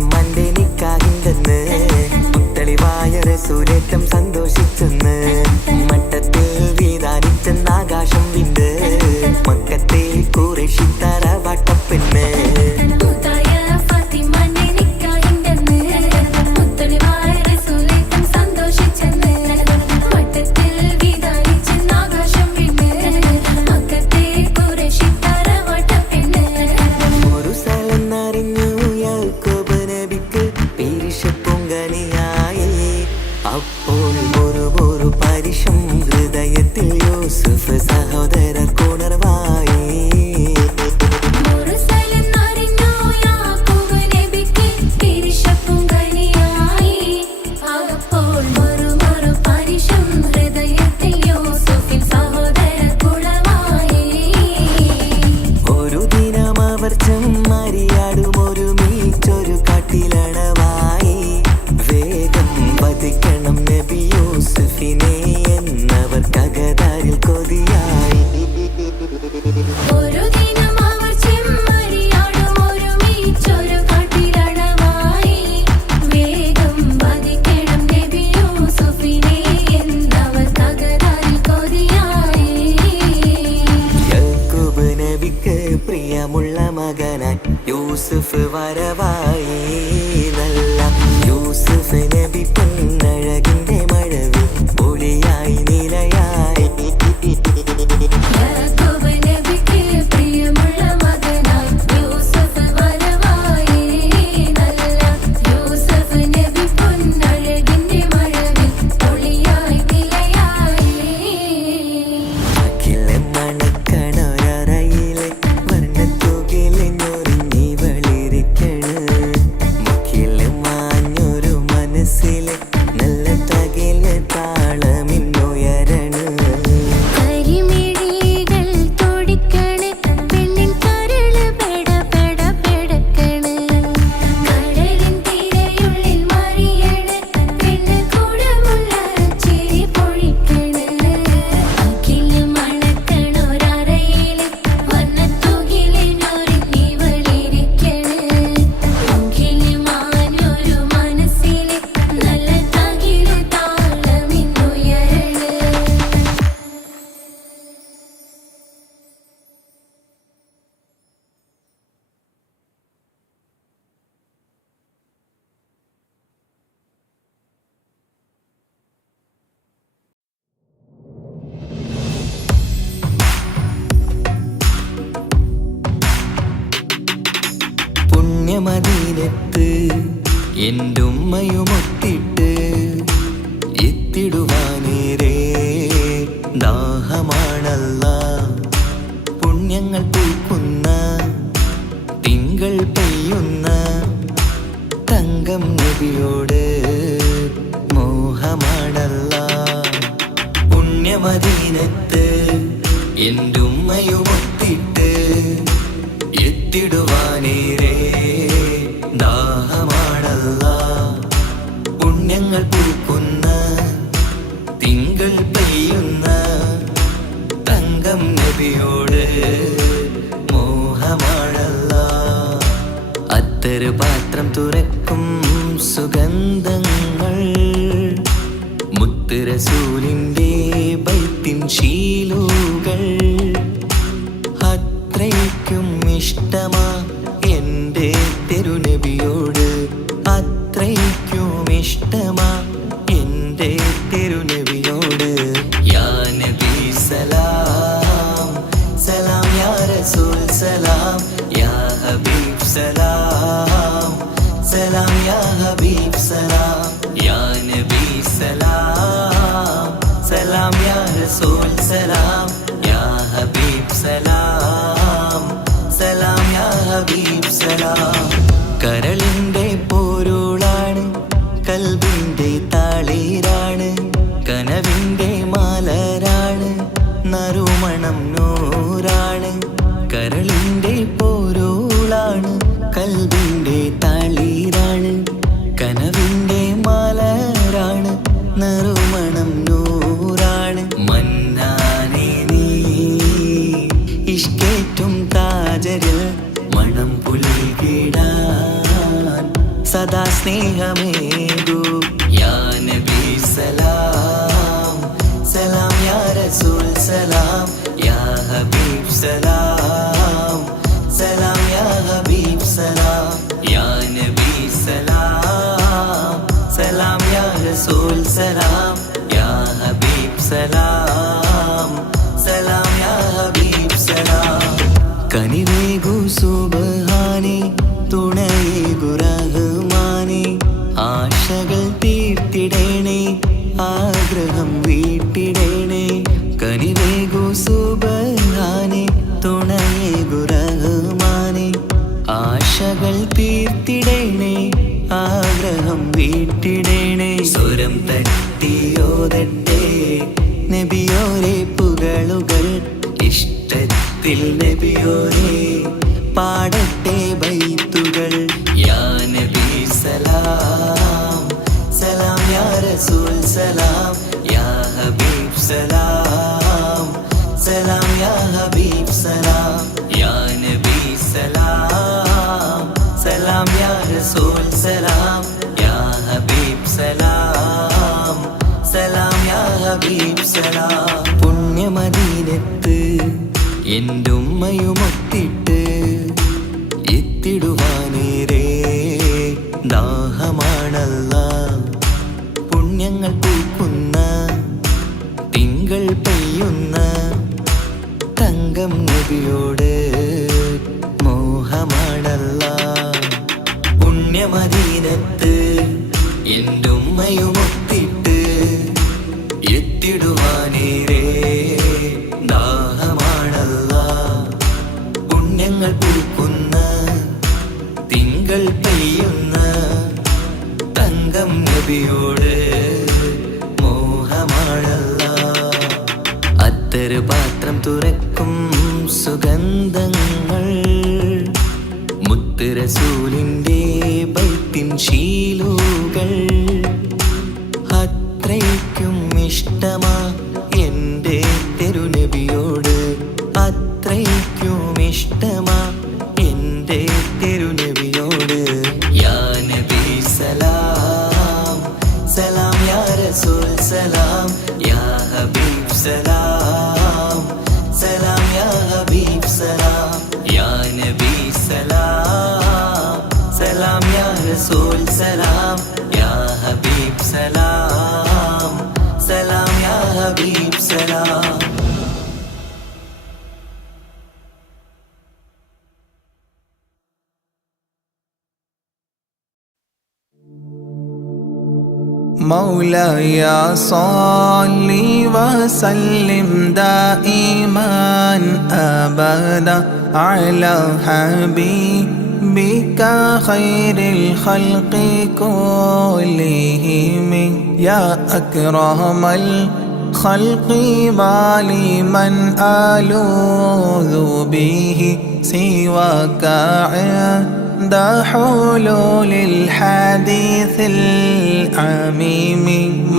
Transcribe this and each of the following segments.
ഫാത്തിമന്റെ നിക്കാഹിന്റെന്ന് മുത്തളിവായ റസൂലേറ്റം സന്തോഷിച്ചെന്ന് മട്ടത്തിൽ വീതാനിച്ചെന്ന് ആകാശം വിണ്ട് മക്കത്തെ ഖുറൈശി തറവാട്ടപ്പെണ്ണ് അപ്പോൾ ഒരു പരിശം ഹൃദയത്തിൽ യൂസുഫ് സഹോദരർ കുണർവായി ഒരു ദിനം അവർ ചെമ്മരിയാടും ഒരുമിച്ചൊരു കാട്ടിലണവായി വേഗം വധിക്കണം നബി യൂസുഫിനെ എന്നവർ കഗതാരിൽ കൊതിയായി യാക്കൂബ് നബിക്ക് പ്രിയമുള്ള മകനായി യൂസുഫ് വരവായി നല്ല യൂസുഫ് നബി പൊന്നഴകിന്റെ മഴവിൽ ഒളിയായി നിലയായി അഖിലം മണക്കണൊരറയിലെ വർണ്ണത്തുകിലെഞ്ഞൊരിഞ്ഞി വെളിരിക്കണ് മുഖില് മാഞ്ഞൊരു മനസ്സിലെ നല്ല തകില് താളമിന്നുയരണ പുണ്യമദീനത്ത് എൻ്റെ ഉമ്മയുമൊത്തിട്ട് എത്തിടുവാനേരേ ദാഹമാണല്ല പുണ്യങ്ങൾ പൂക്കുന്ന തിങ്കൾ പെയ്യുന്ന തങ്കം നബിയോട് മോഹമാണല്ല പുണ്യമദീനത്ത് എൻ്റെ ഉമ്മയുമൊത്തിട്ട് എത്തിടുവാനേരേ ദാഹമാണല്ല പുണ്യങ്ങൾ പൂക്കുന്ന തിങ്കൾ പെയ്യുന്ന തങ്കം നബിയോട് മോഹമാണല്ല അത്തറ് പാത്രം തുറക്കും സുഗന്ധങ്ങൾ മുത്ത് റസൂലിൻ്റെ ബൈത്തിൻ ശീലുകൾ അത്രയ്ക്കും ഇഷ്ടമാ എൻ്റെ തിരുനബിയോട് അത്രയ്ക്കും ഇഷ്ടമാ എൻ്റെ തിരുനബിയോട് യാ നബി സലാം സലാം യാ റസൂൽ സലാം യാ ഹബീബ് സലാം സലാം യാ ഹബീബ് സലാം യാ നബി സലാം സലാം യാ റസൂൽ സലാം യാ ഹബീബ് സലാം സലാം യാ ഹബീബ് സലാം കരളിൻ്റെ പോരുളാണ് കൽബിൻ്റെ താളീരാണ് കനവിൻ്റെ മാലരാണ് നറുമണം നൂറാണ് കരളിൻ്റെ പോരുളാണ് കൽബിൻ്റെ താളീരാണ് കനവിൻ്റെ മാലരാണ് നറുമണം നൂറാണ് മന്നാനേ നീ ഇഷ്കേറ്റും താജരിൽ മണം പുൽകിടാൻ സദാ സ്നേഹമേകൂ. യാ നബി സലാം സലാം, യാ റസൂൽ സലാം, യാ ഹബീബ് സലാം സലാം, യാ ഹബീബ് സലാം, യാ നബി സലാം സലാം, യാ റസൂൽ സലാം, യാ ഹബീബ് സലാം സലാം, യാ ഹബീബ് സലാം. കനിവേകു സുബ്ഹാനേ, തുണയേകു റഹ്മാനേ, ആശകൾ തീർത്തിടേണേ, ആഗ്രഹം വീട്ടിടേണേ. കനിവേകു സുബ്ഹാനേ, തുണയേകു റഹ്മാനേ, ആശകൾ തീർത്തിടേണേ, ആഗ്രഹം വീട്ടിടേണേ. സ്വരം തട്ടിയോതട്ടെ നബിയോരെ പുകളുകൾ, ഇഷ്ടത്തിൽ നബിയോരെ പാടട്ടെ ബൈത്തുകൾ. യാ നബി സലാം സലാം, യാ റസൂൽ സലാം, യാ ഹബീബ് സലാം സലാം, യാ ഹബീബ് സലാം, യാ നബി സലാം സലാം, യാ റസൂൽ സലാം, യാ ഹബീബ് സലാം സലാം, യാ ഹബീബ് സലാം. പുണ്യമദീനത്ത് എൻ്റെ ഉമ്മയുമൊത്തിട്ട് എത്തിടുവാനേരേ ദാഹമാണല്ലാ. പുണ്യങ്ങൾ പൂക്കുന്ന തിങ്കൾ പെയ്യുന്ന തങ്കം നബിയോട് മോഹമാണല്ലാ. പുണ്യമദീനത്ത് എൻ്റെ ഉമ്മയുമൊത്തിട്ട് എത്തിടുവാനേരേ ദാഹമാണല്ലാ. പുണ്യങ്ങൾ പൂക്കുന്ന തിങ്കൾ പെയ്യുന്ന തങ്കം നബിയോട് മോഹമാണല്ലാ. അത്തറ് പാത്രം തുറക്കും സുഗന്ധങ്ങൾ, മുത്ത് റസൂലിൻ്റെ ബൈത്തിൻ ശീലുകൾ. അത്രയ്ക്കും ഇഷ്ടമാ എൻ്റെ തിരുനബിയോട്, അത്രയ്ക്കും ഇഷ്ടമാ എൻ്റെ തിരുനബിയോട്. യാ നബി സലാം സലാം, യാ റസൂൽ സലാം, യാ ഹബീബ് സലാം സലാം, യാ ഹബീബ് സലാം, യാ നബി സലാം സലാം, യാ റസൂൽ സലാം, യാ ഹബീബ് സലാം സലാം, യാ ഹബീബ് സലാം. مولاي صل وسلم دائما أبدا على حبيبك خير الخلق كلهم. يا أكرم الخلق مالي من ألوذ به سواك عند حلول الحديث العميم.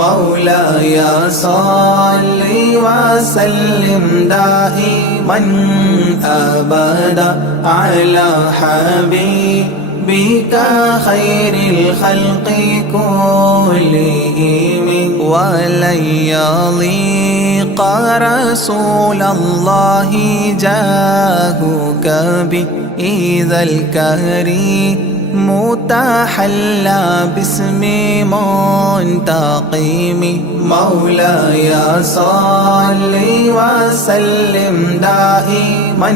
مولاي صل وسلم دائما أبدا على حبيبك خير الخلق كلهم. ولن يضيق رسول الله جاهك بإذا الكريم متحلى باسم منتقم. مولاي صل وسلم دائما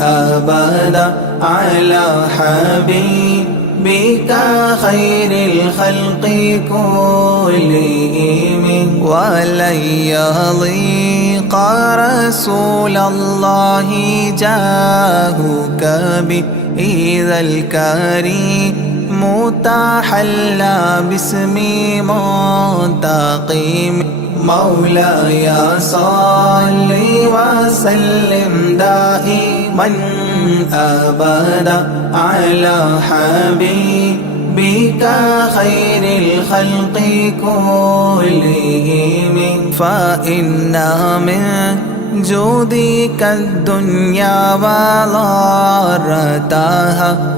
أبدا على حبيبك خير الخلق كلهم. ولن يضيق رسول الله جاهك بإذا الكريم متحلى باسم منتقم. مولاي صل وسلم دائما أبدا على حبيبك خير الخلق كلهم. فإن من جودك الدنيا وضارتها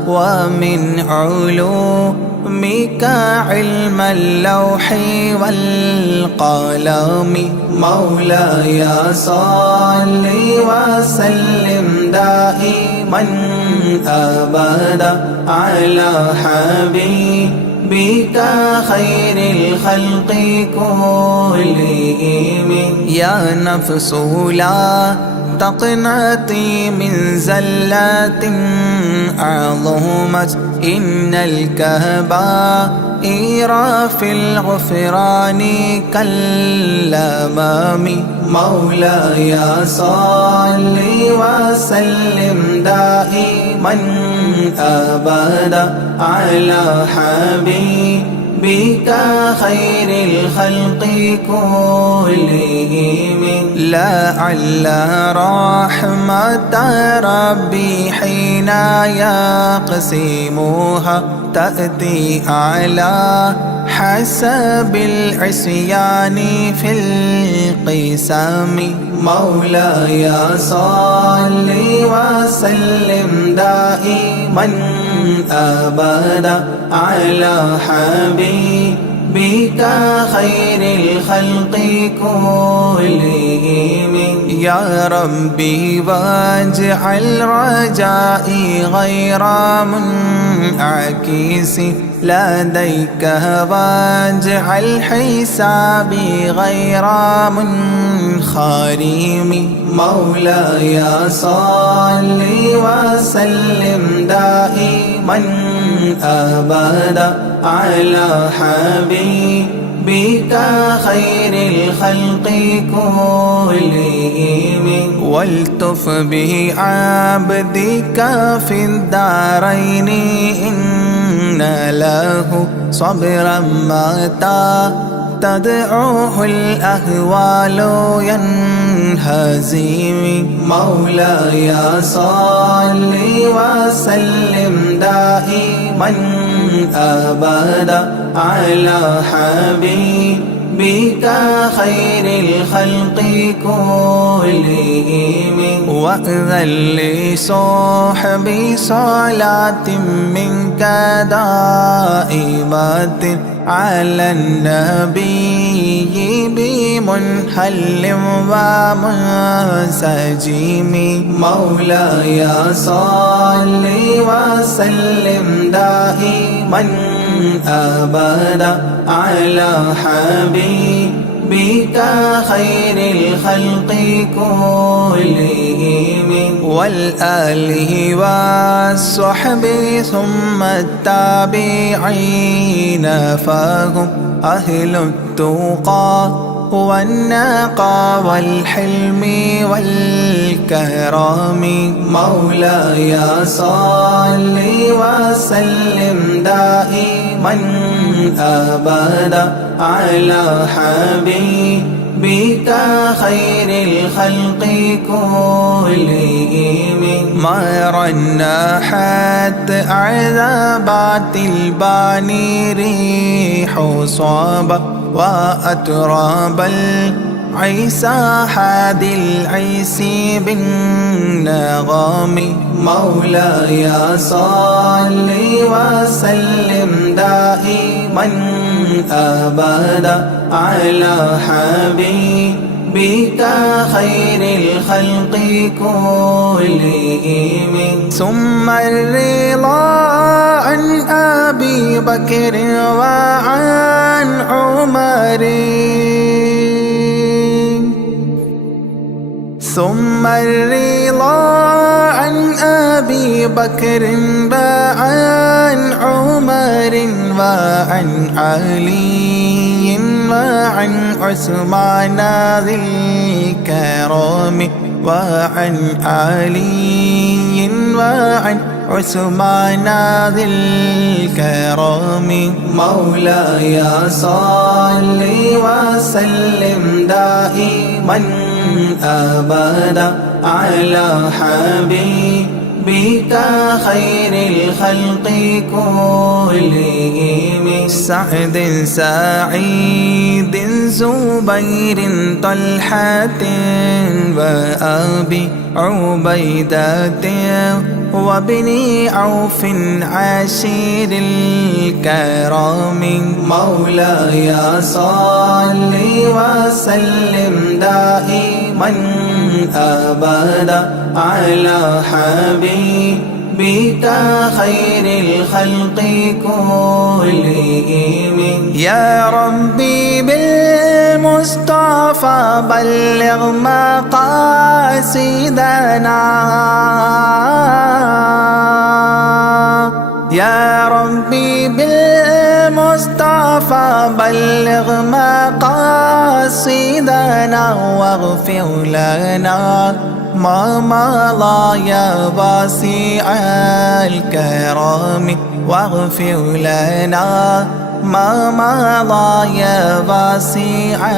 ومن علومك علم اللوح والقلم مولاي صل وسلم دائما أبدا على حبيبك خير الخلق كلهم يا نفس لا تقنطي من زلة عظمت إن الكبائر في الغفران كالأمام مولاي صل وسلم دائما أبدا على حبيبك خير الخلق كلهم لعل رحمة ربي حين يقسمها تأتي على حسب العصيان في القسم مولاي صل وسلم دائما أبدا على حبيبك خير الخلق كلهم يا ربي واجعل رجائي غير منعكس لديك واجعل حسابي غير منخرم مولاي صل وسلم دائما أبدا على حبيبك خير الخلق كلهم والتف به عبدك في الدارين إن له صبرا متى تدعوه الأهوال ينهزم مولاي صل وسلم دائما أبدا على حبيبك خير الخلق كلهم وأذن لصحبي صلاة منك دائمة على النبي بمنحل ومنسجم مولاي صل وسلم دائما أبدا على حبيبك خير الخلق كلهم والآله والصحب ثم التابعين فهم أهل التقى والنقى والحلم والكرم مولاي صل وسلم دائما أبدا على حبيبك خير الخلق كلهم ما رنحت عذابات الباني ريح صابة وأتراب العيسى حاد العيس بالنغم مولاي صل وسلم دائما أبدا على حبيبك خير الخلق كلهم ثم الرضا عن أبي بكر وعن عمر ثم الرضا عن أبي بكر وعن عمر وعن علي وعن عثمان ذي الكرم وعن علي وعن عثمان ذي الكرم مولاي صل وسلم دائما أبدا على حبيبك خير الخلق كلهم سعد سعيد زبير طلحة وأبي عبيدة وابن عوف عشير الكرام مولاي صل وسلم دائما أبدا على حبيبك خير الخلق كلهم يا ربي بالمصطفى بلغ مقاصدنا يا ربي بالمصطفى بلغ مقاصدنا واغفر لنا ما مضى يا واسع الكرم واغفر لنا ما مضى يا واسع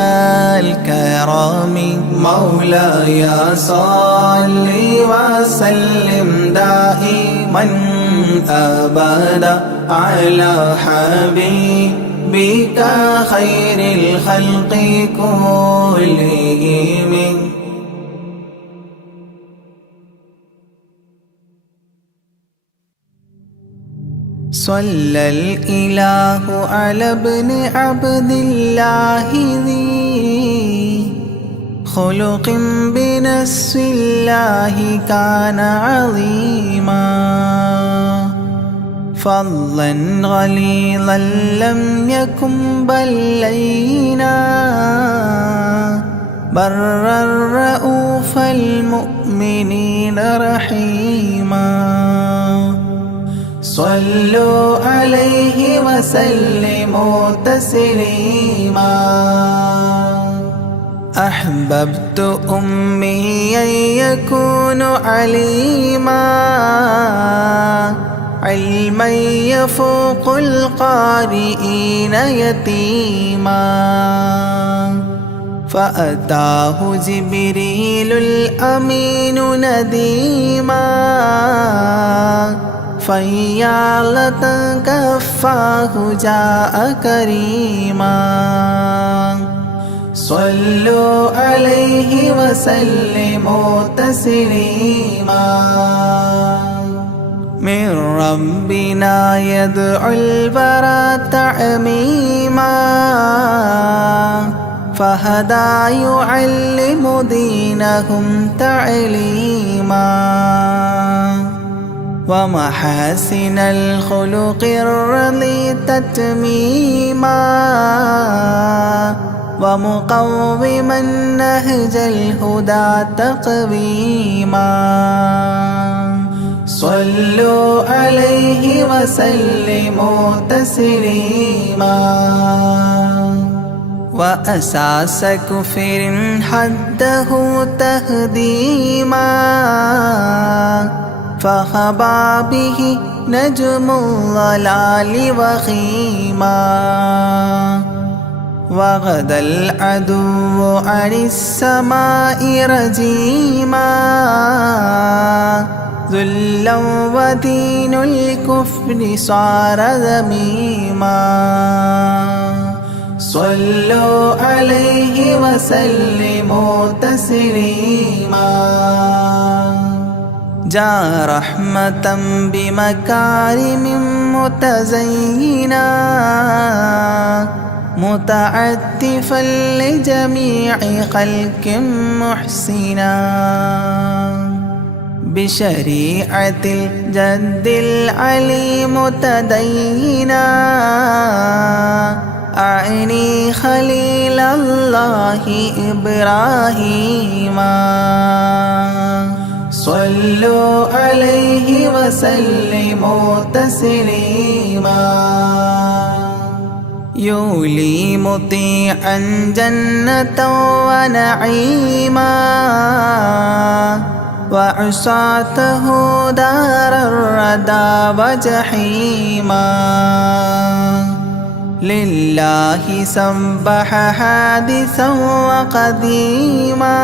الكرم مولاي صل وسلم دائما أبدا على حبيبك خير الخلق كلهم. صلى الإله على ابن عبد الله ذي خلق بنص الله كان عظيما فضلا غليظا لم يكن بل لينا برا رؤوف المؤمنين رحيما صلوا عليه وسلموا تسليما أحببت أميا يكون عليما علما يفوق القارئين يتيما فأتاه جبريل الأمين نديما فيالة كفاه جاء كريما صلوا عليه وسلموا تسليما من ربنا يدعو البرى تعميما فهدى يعلم دينهم تعليما ومحاسن الخلق الرضي تتميما ومقوما نهج الهدى تقويما صلوا عليه وسلموا تسليما وأساس كفر حده تهديما فخبا به نجم الضلال وخيما وغدا العدو عن السماء رجيما ذلا ودين الكفر صار ذميما صلوا عليه وسلموا تسليما جاء رحمة بمكارم متزينا متعتفا لجميع خلق محسنا بشريعة الجد العلي متدينا أعني خليل الله إبراهيم صلوا عليه وسلموا تسليما يولي مطيعا جنة ونعيما وعصاته دار الردى وجحيما لله سبح حادثا وقديما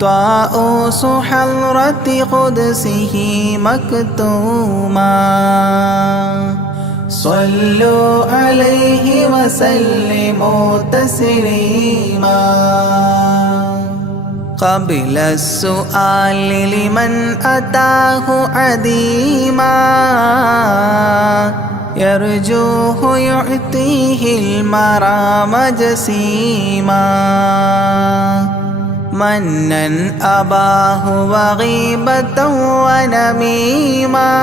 طاؤوس حضرة قدسه مكتوما صلوا عليه وسلموا تسليما قبل السؤال لمن أتاه عديما يرجوه يعطيه المرام جسيما منا أباه وغيبة ونميما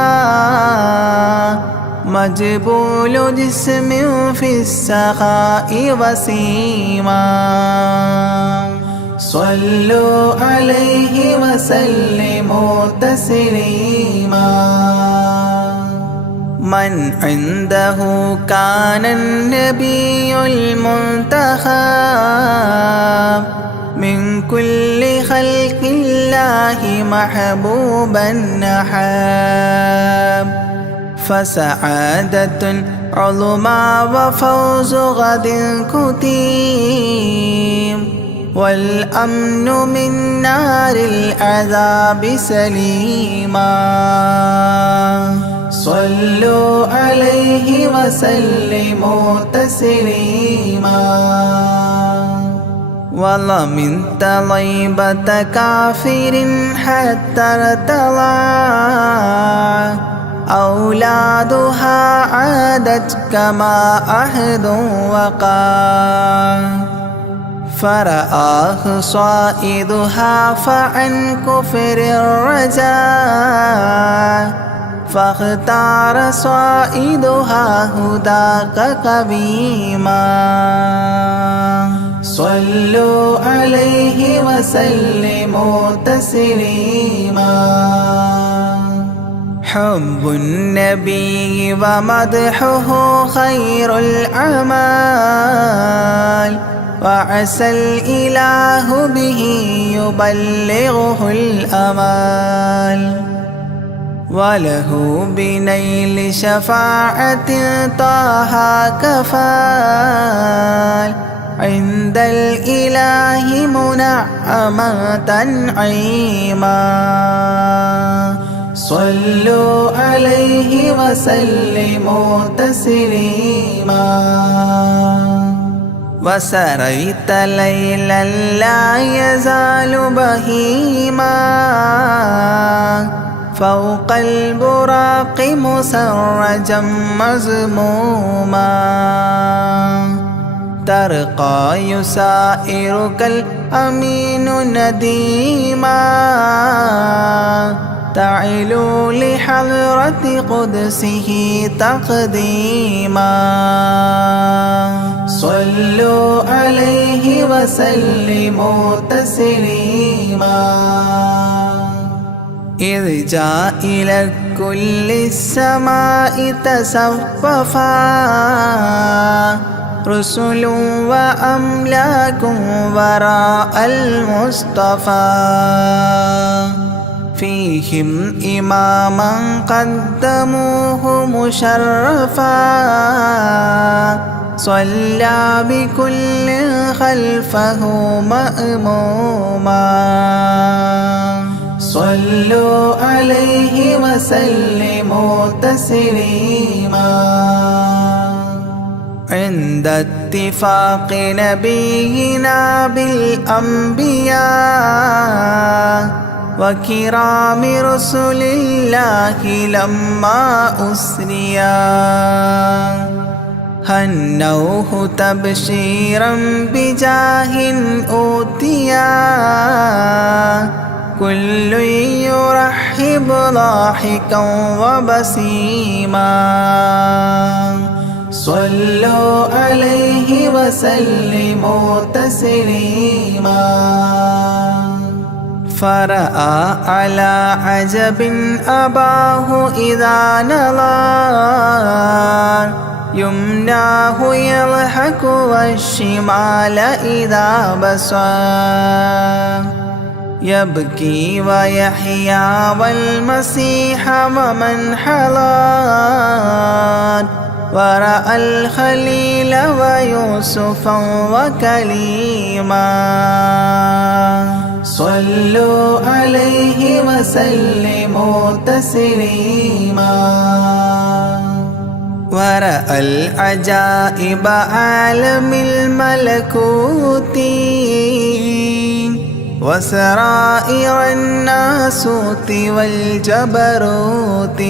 مجبول جسم في السخاء وسيما صلوا عليه وسلموا تسليما من عنده كان النبي المنتخب من كل خلق الله محبوبا نحب فسعادة عظمى وفوز غد كتيم والأمن من نار العذاب سليما صلوا عليه وسلموا تسليما ومن طيبة كافر حتى ارتضى أولادها عادت كما عهد وقع فرآه صائدها فعن كفر الرجاء فاختار صائدها هداك قويما صلوا عليه وسلموا تسليما حب النبي ومدحه خير الأعمال وعسى الإله به يبلغه الأمال وله بنيل شفاعة طه كفال عند الإله منعما تنعيما صلوا عليه وسلموا تسليما وسريت ليلا لا يزال بهيما فوق البراق مسرجا مزموما ترقى يسائرك الأمين نديما تعلو لحضرة قدسه تقديما صلوا عليه وسلموا تسليما إذ جاء إلى كل السماء تصففا رسل وأملاك وراء المصطفى فيهم إماما قدموه مشرفا صلى بكل خلفه مأموما صلوا عليه وسلموا تسليما عند اتفاق نبينا بالأنبياء وكرام رسل الله لما أسريا هنوه تبشيرا بجاه أوتيا كل يرحب ضاحكا وبسيما صلوا عليه وسلموا تسليما فرأى على عجب أباه إذا نظر يمناه يضحك والشمال إذا بصر يبكي ويحيى والمسيح ومن حضر ورأى الخليل ويوسفا وكليما صلوا عليه وسلموا تسليما ورأى العجائب عالم الملكوت وسرائر الناسوت والجبروت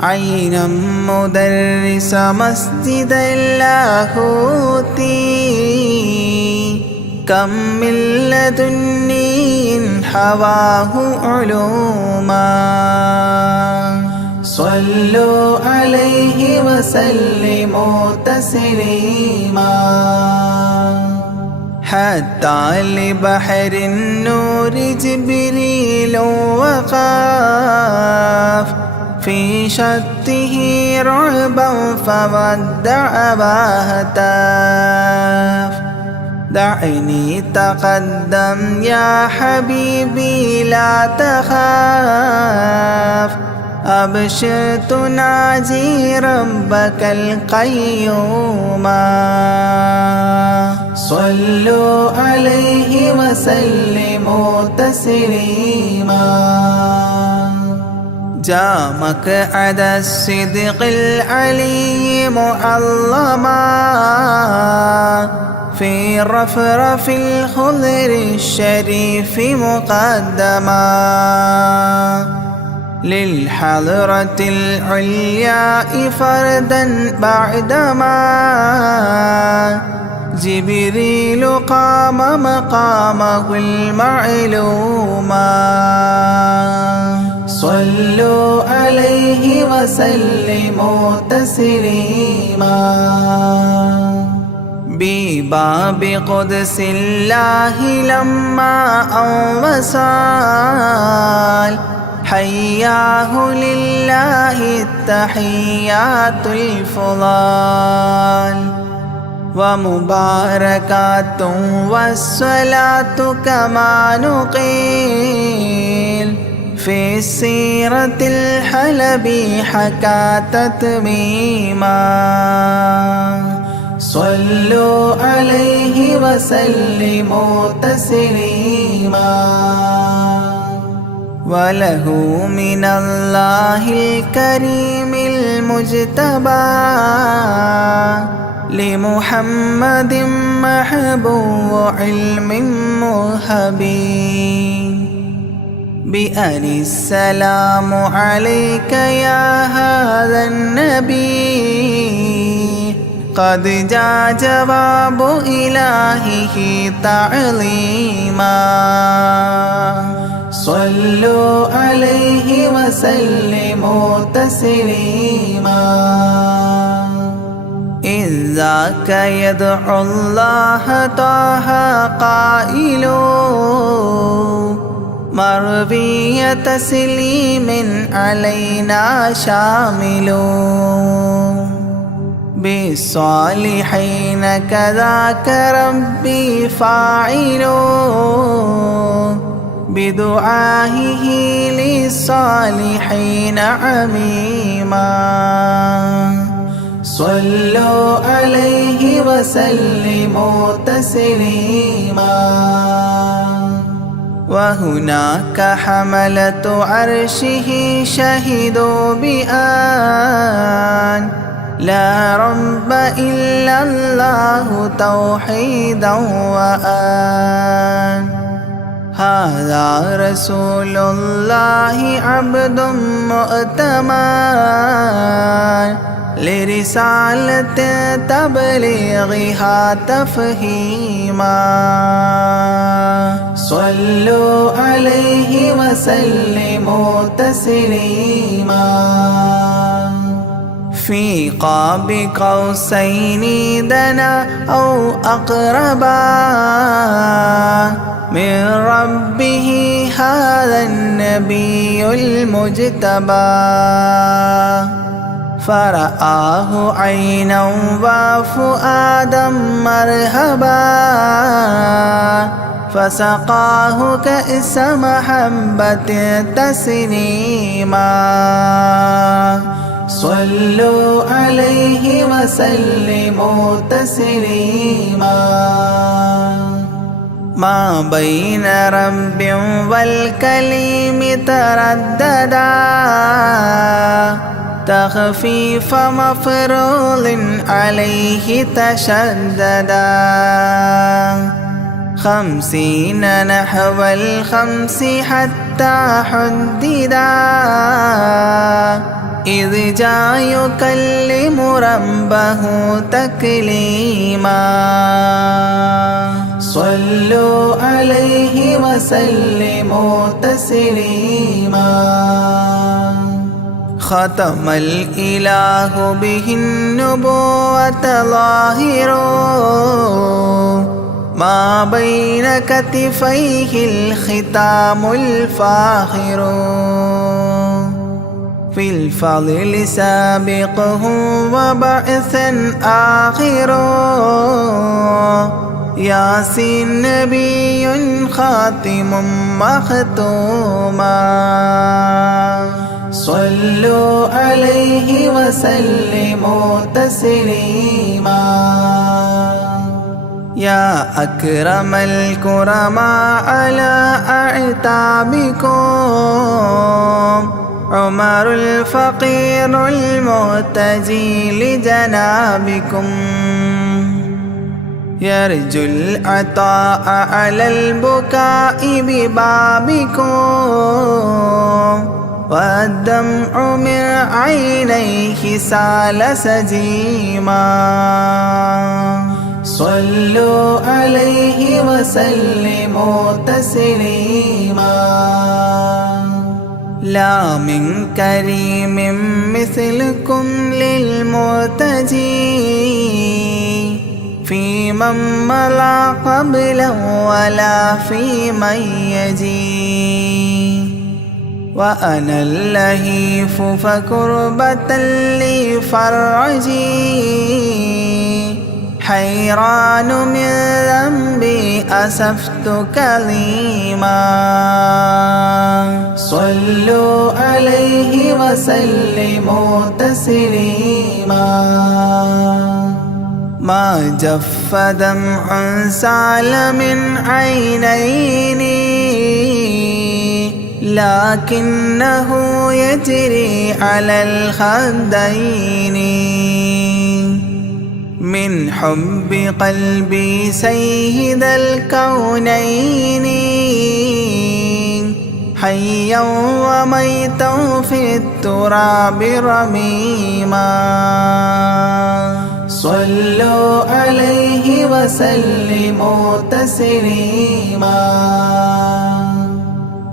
عينا مدرس مسجد اللاهوت كم من لدني حواه علوما صلوا عليه وسلموا تسليما حتى لبحر النور جبريل وقاف في شته رعبا فودع وهتاف دعني تقدم يا حبيبي لا تخاف أبشر تناجي ربك القيوم صلوا عليه وسلموا تسليما جاء مقعد الصدق العلي معظما في رفرف الخضر الشريف مقدما للحضرة العلياء فردا بعدما جبريل قام مقامه المعلوما صلوا عليه وسلموا تسليما بباب قدس الله لما أنوصال حياه لله التحيات الفضال ومباركات والصلاة كما نقيل في السيرة الحلبي حكى تتميما صلوا عليه وسلموا تسليما وله من الله الكريم المجتبى لمحمد محبوب علم مهبي بأن السلام عليك يا هذا النبي قد جاء جواب إلهه تعظيما صلوا عليه وسلموا تسليما إذ ذاك يدعو الله طه قائل مروي تسليم علينا شامل بالصالحين كذاك ربي فاعل بدعائه للصالحين عميما صلوا عليه وسلموا تسليما وهناك حملة عرشه شهدوا بأن لا رب إلا الله توحيدا وأن هذا رسول الله عبد مؤتمن لرسالة تبليغها تفهيما صلوا عليه وسلموا تسليما في قاب قوسين دنا أو أقربا من ربه هذا النبي المجتبى فرآه عينا وفؤادا مرهبا فسقاه كأس محبة تسليما صلوا عليه وسلموا تسليما ما بين رب والكليم ترددا تخفيف مفروض عليه تشددا 50 نحو الخمس حتى حددا إذ جاء يكلم ربه تكليما صلوا عليه وسلموا تسليما ختم الإله به النبوة ظاهرا ما بين كتفيه الختام الفاخر في الفضل سابقه وبعثا آخر ياسين نبي خاتم مختوما صلوا عليه وسلموا تسليما يا أكرم الكرماء على أعتابكم عمر الفقير المعتجي لجنابكم يرجو العطاء على البكاء ببابكم والدمع من عينيه سال سجيما صلوا عليه وسلموا تسليما لا من كريم مثلكم للمرتجي في من مضى قبلا ولا في من يجي وأنا اللهيف فكربة لي فرجي حيران من ذنبي أسفت كظيما صلوا عليه وسلموا تسليما ما جف دمع سال من عينيني لكنه يجري على الخدين من حب قلبي سيد الكونين حيا وميتا في التراب رميما صلوا عليه وسلموا تسليما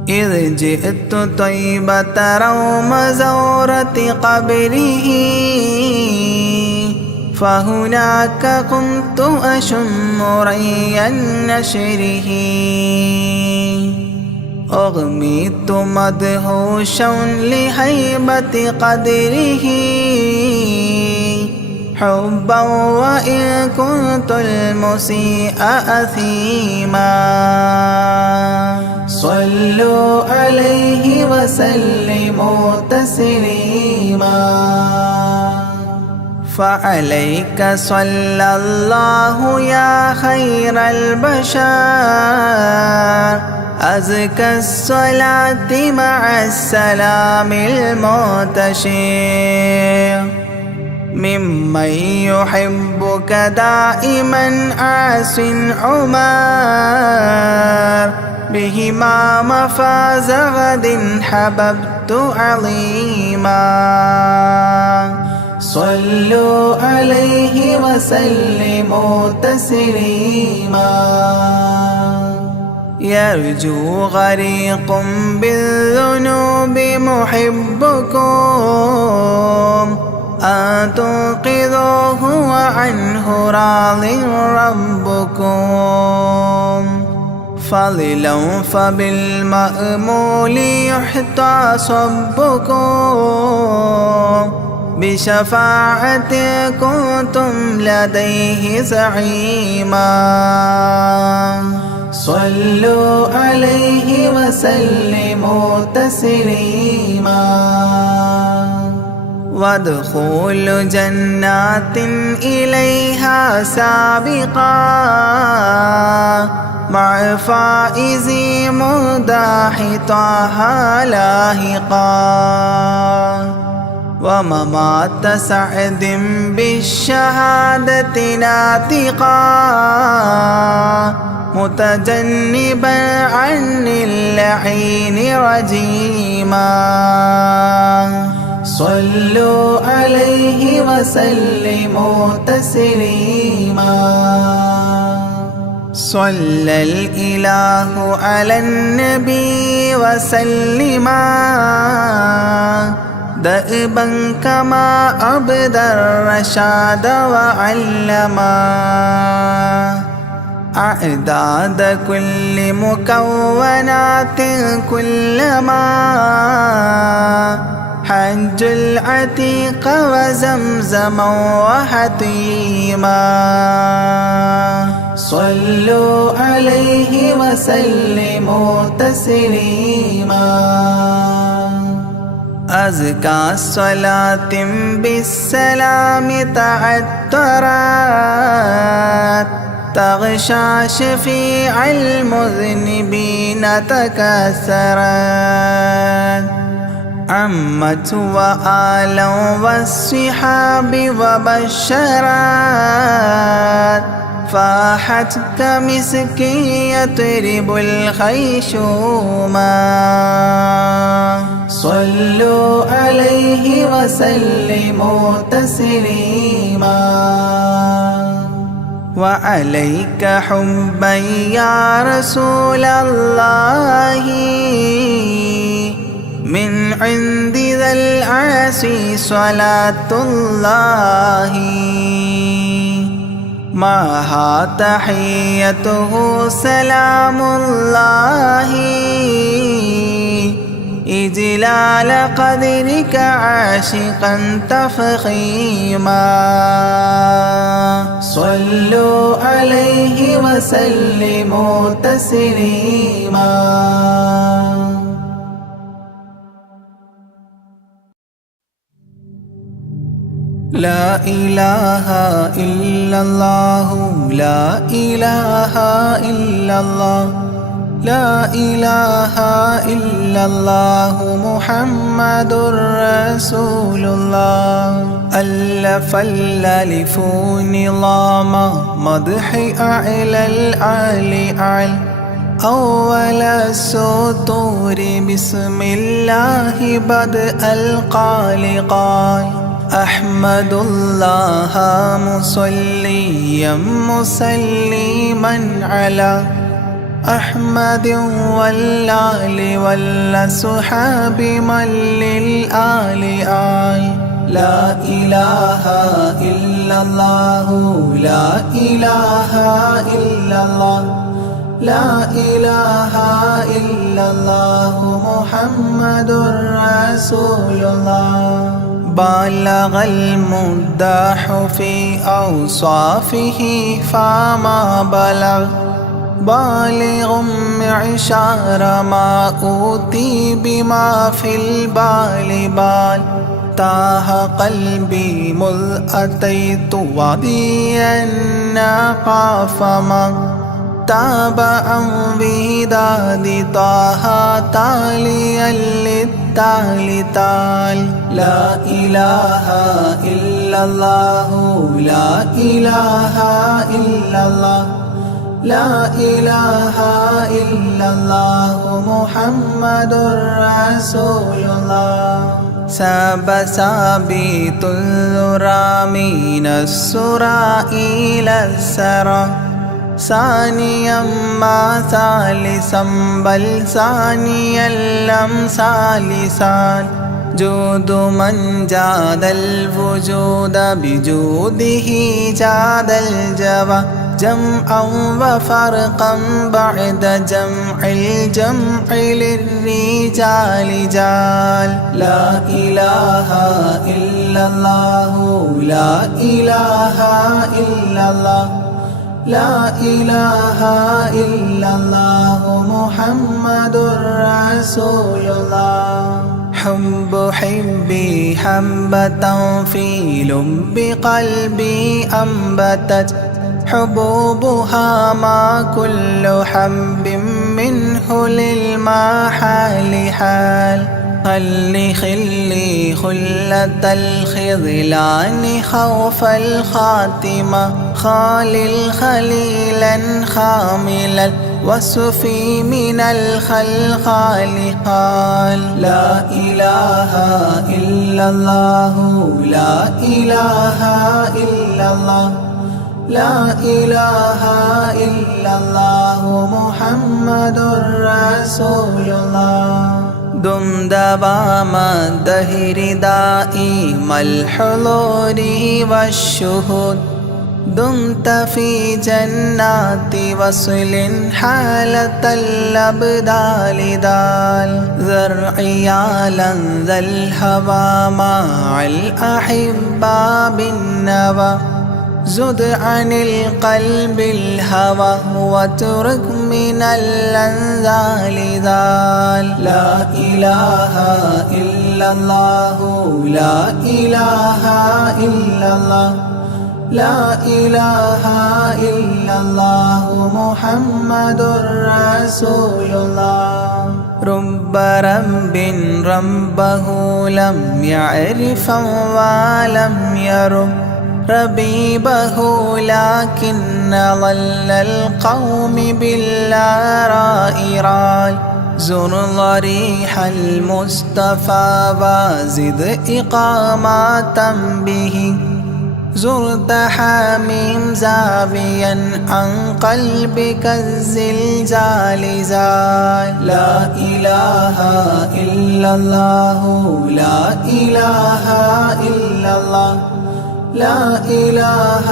إذ جئت طيبة روم زورة قبره فهناك قمت أشم ري نشره أغميت مدهوشا لهيبة قدره حبا وإن كنت المسيء أثيما صلوا عليه وسلموا تسليما فعليك صلى الله يا خير البشر أزكى الصلاة مع السلام المنتشر ممن يحبك دائما عاص عمر بهما مفاز غد حببت عظيما صلوا عليه وسلموا تسليما يرجو غريق بالذنوب محبكم أن تنقذوه وعنه راض ربكم فضلا فبالمأمول يحتى صبكم بشفاعة كنتم لديه زعيما صلوا عليه وسلموا تسليما وادخول جنات إليها سابقا مع فائز مداح طه لاحقا وممات سعد بالشهادة ناطقا متجنبا عن اللعين رجيما صلوا عليه وسلموا تسليما صلى الإله على النبي وسلما دأبا كما أبدى الرشاد وعلما أعداد كل مكونات كلما حج العتيق وزمزما وحطيما صلوا عليه وسلموا تسليما أزكى صلاة بالسلام تعطرت تغشى شفيع المذنبين تكسرت عمت وآلا والصحاب وبشرت فاحت كمسك يطرب الخيشوما صلوا عليه وسلموا تسليما وعليك حبا يا رسول الله من عند ذا العاصي صلاة الله معها تحيته سلام الله إجلال قدرك عاشقا تفخيما صلوا عليه وسلموا تسليما لا إله إلا الله لا إله إلا الله لا إله إلا الله محمد رسول الله ألف الألف نظام مدح أعلى الأعلى أعلى أول السطور بسم الله بدء القال قال أحمد الله مصليا مسلما على أحمد والآل والصحاب من للآل آل لا إله إلا الله لا إله إلا الله لا إله إلا الله محمد رسول الله بلغ المداح في أوصافه فما بلغ بالغ معشار ما أوتي بما في البال بال تاه قلبي مذ أتيت واديا قاف ما تاب عن وداد طه تاليا للتالي تال لا إله إلا الله لا إله إلا الله لا إله إلا الله محمد رسول الله ساب سابيت الذرى من السرى إلى السرى ثانيا ما ثالثا بل ثانيا لم ثالثان جود من جاد الوجود بجوده جاد الجوى جمعا وفرقا بعد جمع الجمع للرجال جال لا إله إلا الله لا إله إلا الله لا إله إلا الله محمد رسول الله حب حبي حبة في لب قلبي أنبتت حبوبها ما كل حب منه للمحال حال خلي خلي خلة الخذلان خوف الخاتمة خالل خليلا خاملا وصفي من الخلقال قال لا إله إلا الله لا إله إلا الله لا إله إلا الله محمد رسول الله دم دوام الدهر دائم الحضور والشهود دمت في جنات وصل حالة الأبدال دال ذرعيالا ذا الهوى مع الأحبة بالنوى زد عن القلب الهوى واترك من الأنذال ذال لا إله إلا الله لا إله إلا الله لا إله إلا الله محمد رسول الله رب رب ربه لم يعرف ولم يرب ربيبه لكن ضل القوم بالآراء رال زر ضريح المصطفى وزد إقامة به زرت حميم زاويا عن قلبك الزلزال زال لا إله إلا الله لا إله إلا الله لا إله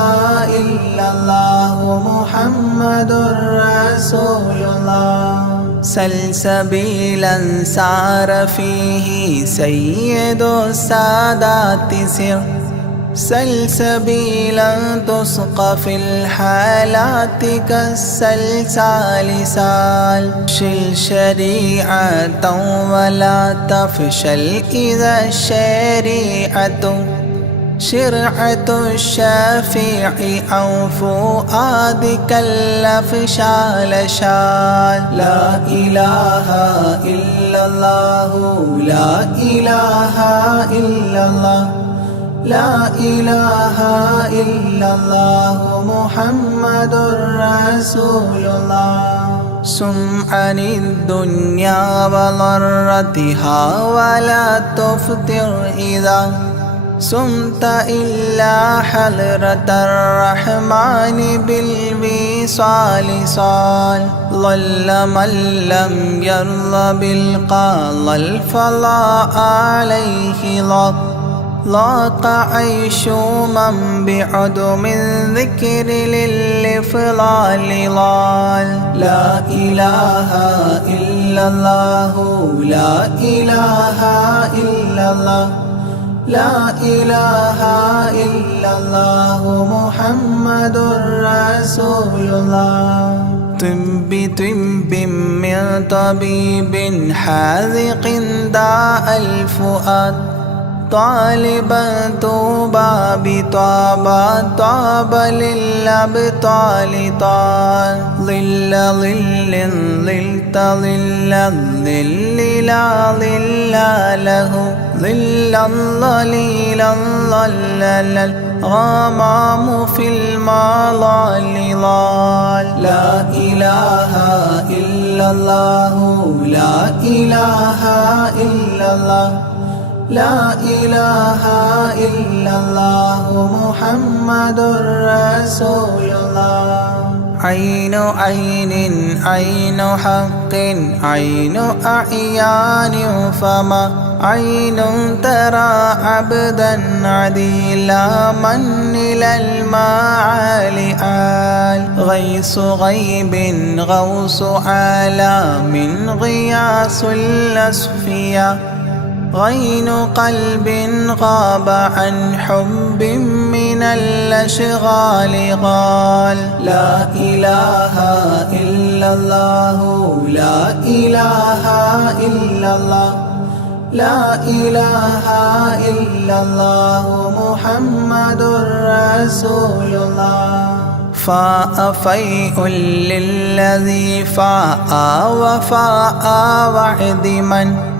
إلا الله محمد رسول الله سلسبيلا سار فيه سيد السادات سر سلسبيلا تسقى في الحالات كالسلسال سال شل شريعة ولا تفشل إذا الشريعة شرعة الشافع أو فؤادك الأفشال شال لا إله إلا الله لا إله إلا الله لا إله إلا الله محمد رسول الله سم عن الدنيا وضرتها ولا تفتر إذا سمت إلا حضرة الرحمن بالوصال صال ظل من لم يرضى بالقضاء الفضاء عليه ضاق عيش من بعدم الذكر للإفضال ضال لا إله إلا الله لا إله إلا الله لا إله إلا الله محمد رسول الله طب طب من طبيب حاذق داء الفؤاد طالبا طوبى بطابى طاب للأبطال طال ظل ظل ظلت ظل الظل لا ظل له ظلا ظليلا ظلل الغمام في المظال ضال لا إله إلا الله لا إله إلا الله لا إله إلا الله محمد رسول الله عين عين عين حق عين أعيان فما عين ترى عبدا عديلا من إلى المعالي آل غيث غيب غوص عالم غياس الأصفياء غين قلب غاب عن حب من الأشغال قال لا إله إلا الله لا إله إلا الله لا إله إلا الله محمد رسول الله فاء فيء للذي فاء وفاء وعد من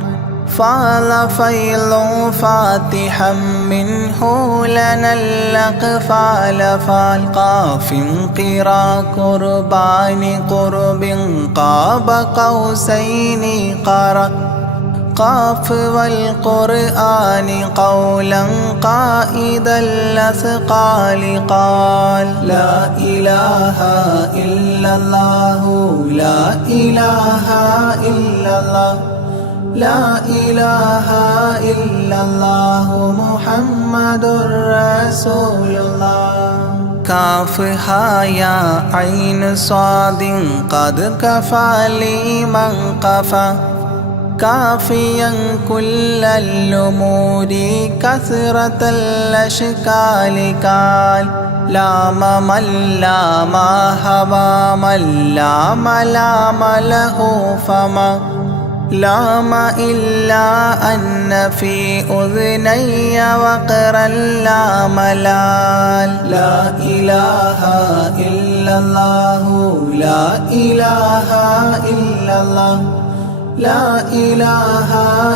فاض فيض فاتحا منه لنا الأقفال فالقاف قرا قربان قرب قاب قوسين قرا قاف والقرآن قولا قائد الأثقال قال لا إله إلا الله لا إله إلا الله لا إله إلا الله محمد رسول الله كافها يا عين صاد قد كفى لمن قفى كافيا كل الأمور كثرة الأشكال قال لام من لام هوى من لام لام له فما لام إلا أن في أذني وقرا لا ملال لا إله إلا الله لا إله إلا الله لا إله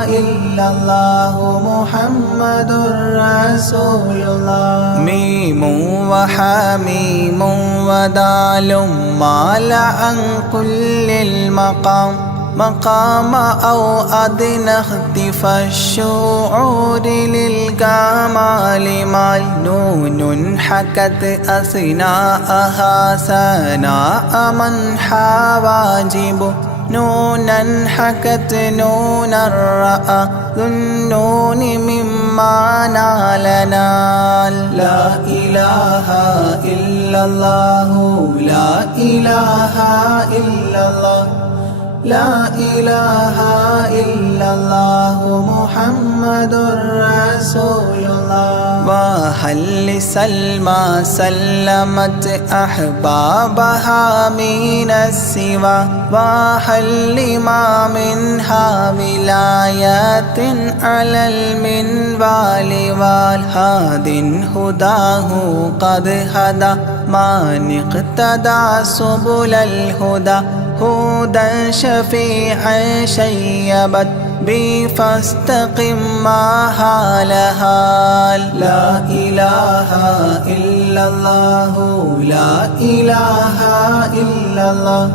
إلا الله محمد رسول الله ميم وحميم ودال مال عن كل المقام مقام أو أدنى اختفى الشعور للكمال مال نون حكت أثناءها ثناء من حواجبه نونا حكت نونا رأى ذو النون مما نال نال لا إله إلا الله لا إله إلا الله لا إله إلا الله محمد رسول الله وهل سلمى سلمت أحبابها من السوى وهل لما منها ولايات على المنوال والهاد هداه قد هدى من اقتدى سبل الهدى هدى شفيعا شيبت بي فاستقم ما هالها لا إله إلا الله لا إله إلا الله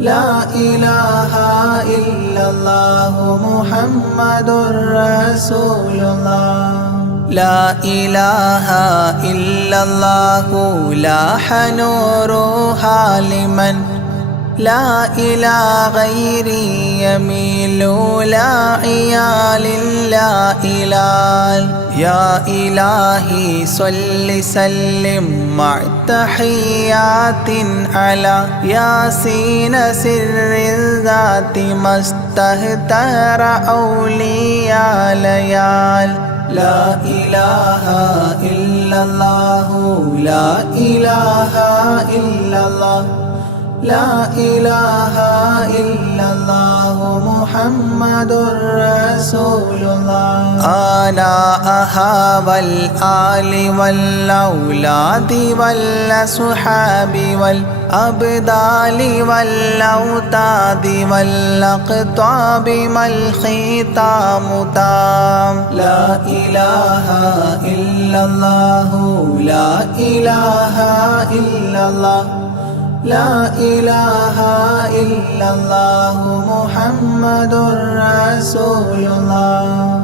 لا إله إلا الله محمد رسول الله لا إله إلا الله لاح نورها لمن لا إلى غيري يميل لا عيال لا إلال يا إلهي صل سلم مع تحيات على ياسين سر الذات ما استهتر أولياء ليال لا إله إلا الله لا إله إلا الله لا إله إلا الله محمد رسول الله آناءها والآل والأولاد والأصحاب والأبدال والأوتاد والأقطاب ما الختام تام لا إله إلا الله لا إله إلا الله لا إله إلا الله محمد رسول الله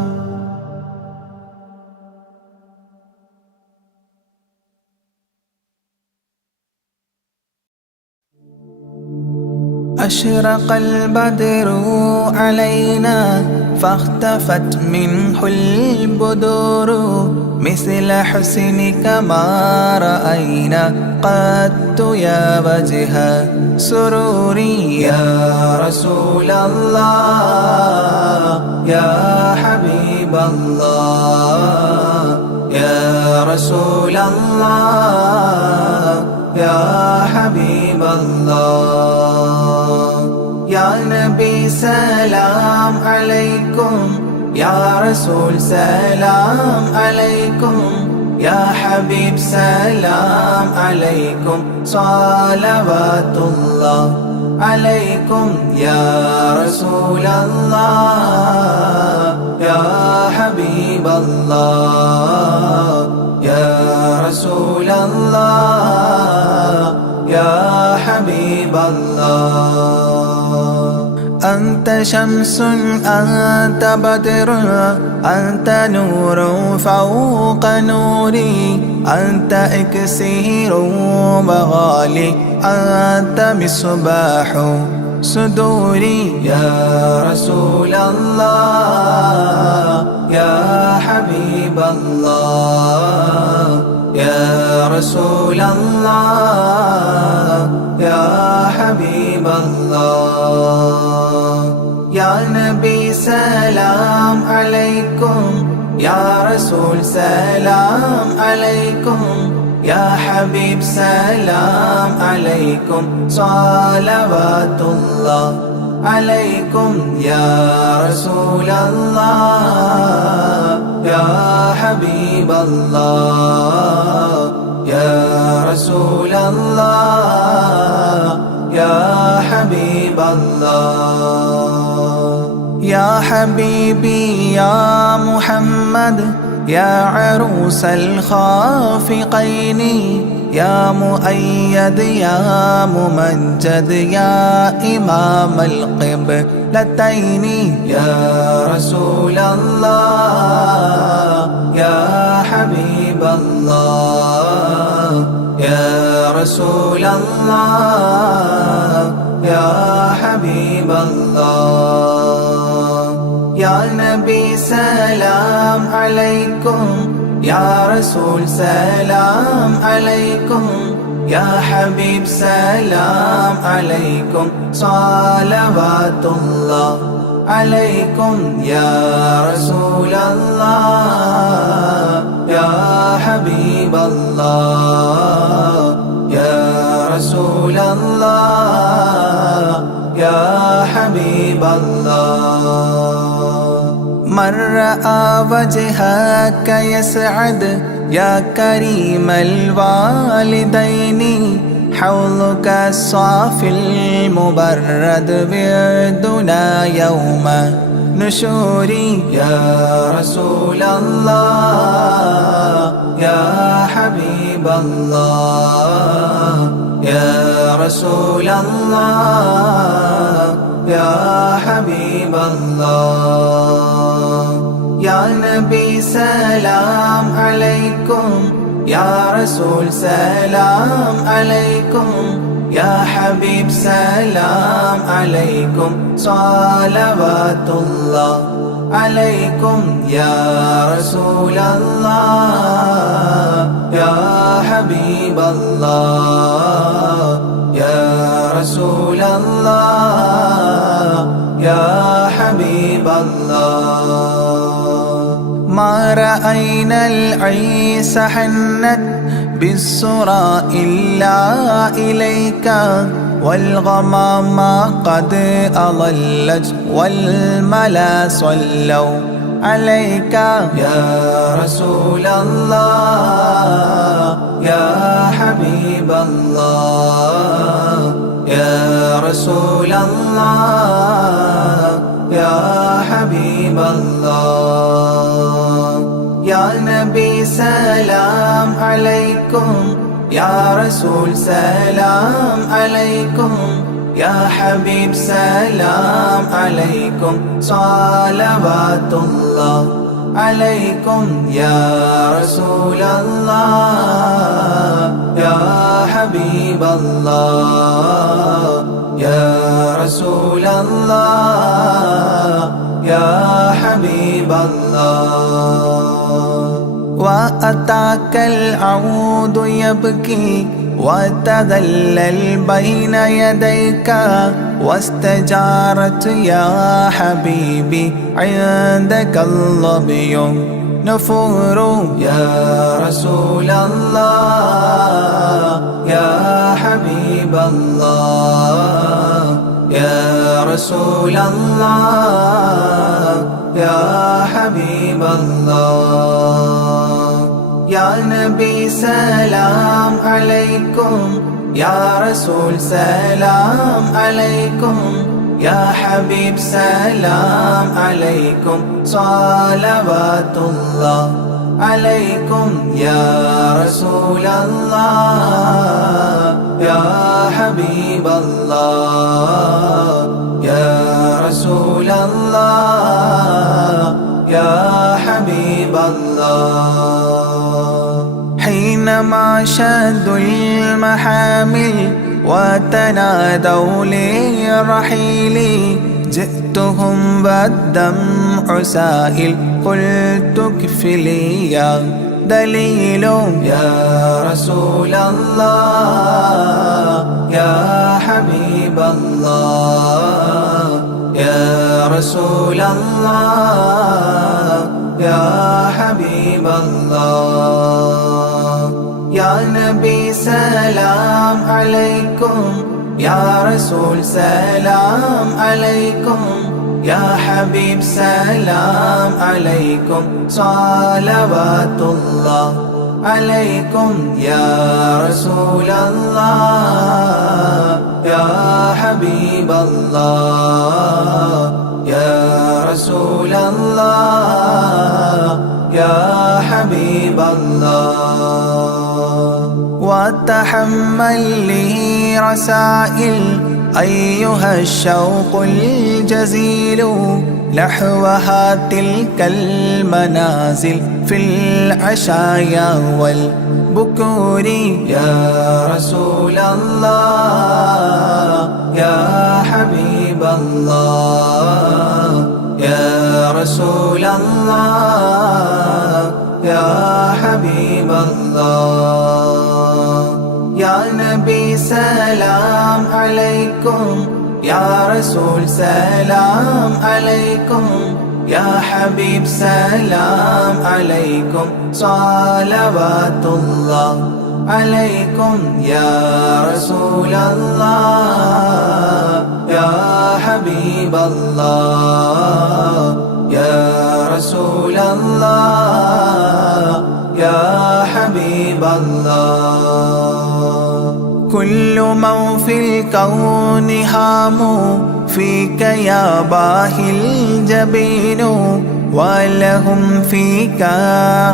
أشرق البدر علينا فاختفت منه البدور مثل حسنك ما رأينا قدت يا وجه سروري يا رسول الله يا حبيب الله يا رسول الله يا حبيب الله يا نبي سلام عليكم يا رسول سلام عليكم يا حبيب سلام عليكم صلوات الله عليكم يا رسول الله يا حبيب الله يا رسول الله يا حبيب الله أنت شمس أنت بدر أنت نور فوق نوري أنت إكسير وغالي أنت مصباح صدوري يا رسول الله يا حبيب الله يا رسول الله يا حبيب الله يا نبي سلام عليكم يا رسول سلام عليكم يا حبيب سلام عليكم صلوات الله عليكم يا رسول الله يا حبيب الله يا رسول الله يا حبيب الله يا حبيبي يا محمد يا عروس الخافقين يا مؤيد يا ممجد يا إمام القبلتين يا رسول الله يا حبيب الله يا رسول الله يا حبيب الله يا نبي سلام عليكم يا رسول سلام عليكم يا حبيب سلام عليكم صلوات الله عليكم يا رسول الله يا حبيب الله يا رسول الله يا حبيب الله من رأى وجهك يسعد يا كريم الوالدين حوضك الصافي المبرد بردنا يوم نشوري يا رسول الله يا حبيب الله يا رسول الله يا حبيب الله يا نبي سلام عليكم يا رسول سلام عليكم يا حبيب سلام عليكم صلوات الله عليكم يا رسول الله يا حبيب الله يا رسول الله يا حبيب الله ما رأينا العيس حنت بالسرى إلا إليك والغمام قد أضلت والملا صلوا عليك يا رسول الله يا حبيب الله يا رسول الله يا حبيب الله يا نبي سلام عليكم يا رسول سلام عليكم يا حبيب سلام عليكم صلوات الله عليكم يا رسول الله يا حبيب الله يا رسول الله يا حبيب الله وأتاك العود يبكي وتذلل بين يديك واستجارت يا حبيبي عندك الظبي نفور يا رسول الله يا حبيب الله يا رسول الله يا حبيب الله يا نبي سلام عليكم يا رسول سلام عليكم يا حبيب سلام عليكم صلوات الله عليكم يا رسول الله يا حبيب الله يا رسول الله يا حبيب الله حينما شدوا المحامل وتنادوا للرحيل جئتهم والدمع سائل قلت اكفلي يا دليل يا رسول الله يا حبيب الله يا رسول الله يا حبيب الله يا نبي سلام عليكم يا رسول سلام عليكم يا حبيب سلام عليكم صلوات الله عليكم يا رسول الله يا حبيب الله يا رسول الله يا حبيب الله وتحمل لي رسائل أيها الشوق الجزيل نحوها تلك المنازل في العشايا والبكور يا رسول الله يا حبيب الله يا رسول الله يا حبيب الله يا نبي سلام عليكم يا رسول سلام عليكم يا حبيب سلام عليكم صلوات الله عليكم يا رسول الله يا حبيب الله يا رسول الله يا حبيب الله كل من في الكون هام فيك يا باهي الجبين ولهم فيك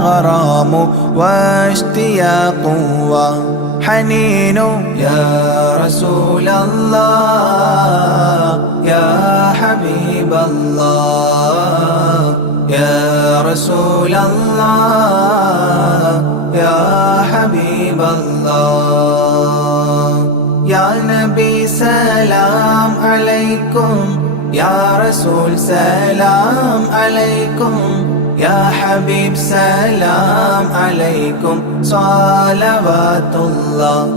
غرام واشتياق وحنين يا رسول الله يا حبيب الله يا رسول الله يا حبيب الله يا نبي سلام عليكم يا رسول سلام عليكم يا حبيب سلام عليكم صلوات الله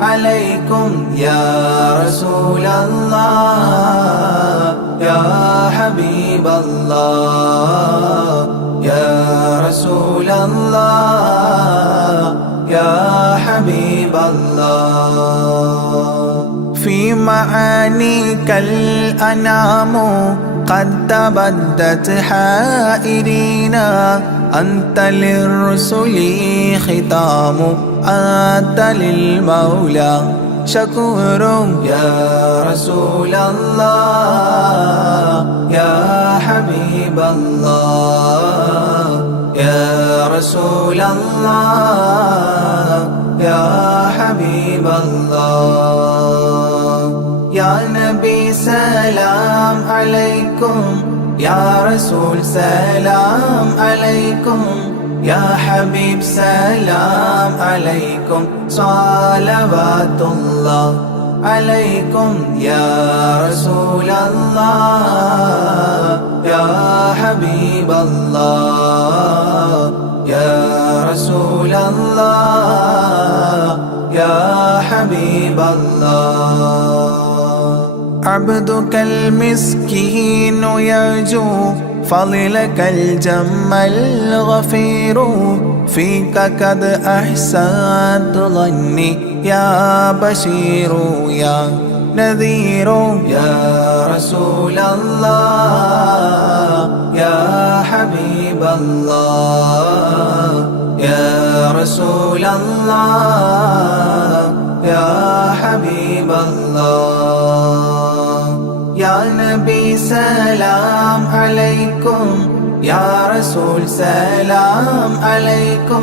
عليكم يا رسول الله يا حبيب الله يا رسول الله يا حبيب الله في معانيك الأنام قد تبدت حائرين أنت للرسل ختام أنت للمولى شكور يا رسول الله يا حبيب الله يا رسول الله يا حبيب الله يا نبي سلام عليكم يا رسول سلام عليكم يا حبيب سلام عليكم صلوات الله عليكم يا رسول الله يا حبيب الله يا رسول الله يا حبيب الله عبدك المسكين يرجو فضلك الجم الغفير فيك قد أحسنت ظني يا بشير يا نذير يا رسول الله يا حبيب الله يا رسول الله يا سلام عليكم يا رسول سلام عليكم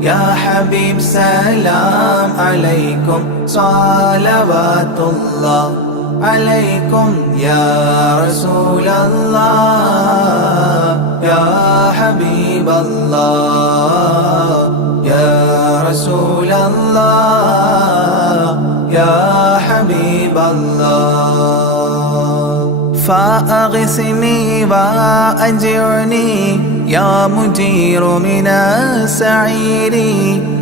يا حبيب سلام عليكم صلوات الله عليكم يا رسول الله يا حبيب الله يا رسول الله يا حبيب الله فأغثني وأجرني يا مجير من السعير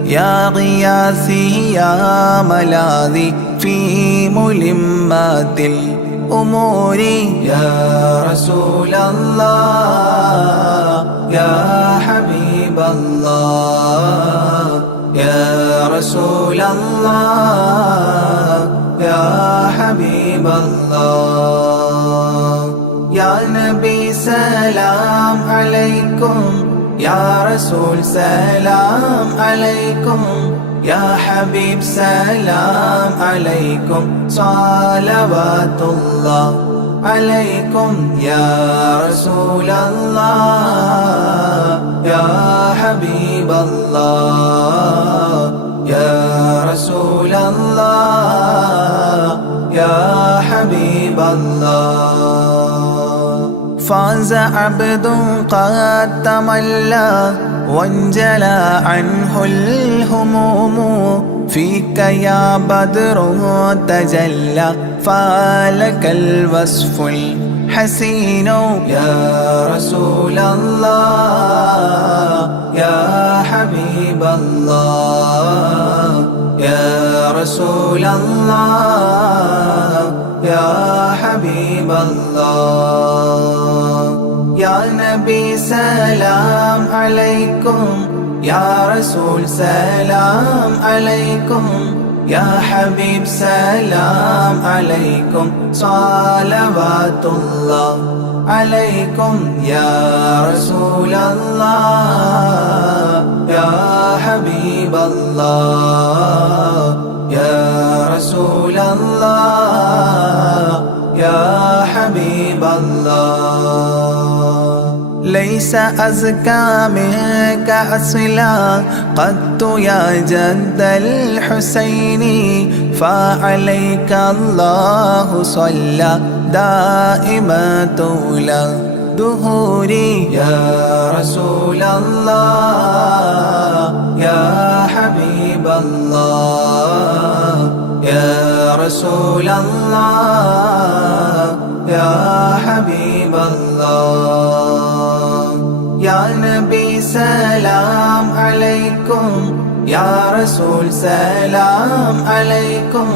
يا غياثي يا ملاذي في ملمات الأمور يا رسول الله يا حبيب الله يا رسول الله يا حبيب الله يا نبي سلام عليكم يا رسول سلام عليكم يا حبيب سلام عليكم صلوات الله عليكم يا رسول الله يا حبيب الله يا رسول الله يا حبيب الله فاز عبد قد تملى وانجلى عنه الهموم فيك يا بدر تجلى فلك الوصف الحسين يا رسول الله يا حبيب الله يا رسول الله يا حبيب الله يا نبي سلام عليكم يا رسول سلام عليكم يا حبيب سلام عليكم صلوات الله عليكم يا رسول الله يا حبيب الله يا رسول الله يا حبيب الله ليس أزكى منك أصلا قدت يا جد الحسين فعليك الله صلى دائما طول دهوري يا رسول الله يا حبيب الله يا رسول الله يا حبيب الله يا نبي سلام عليكم يا رسول سلام عليكم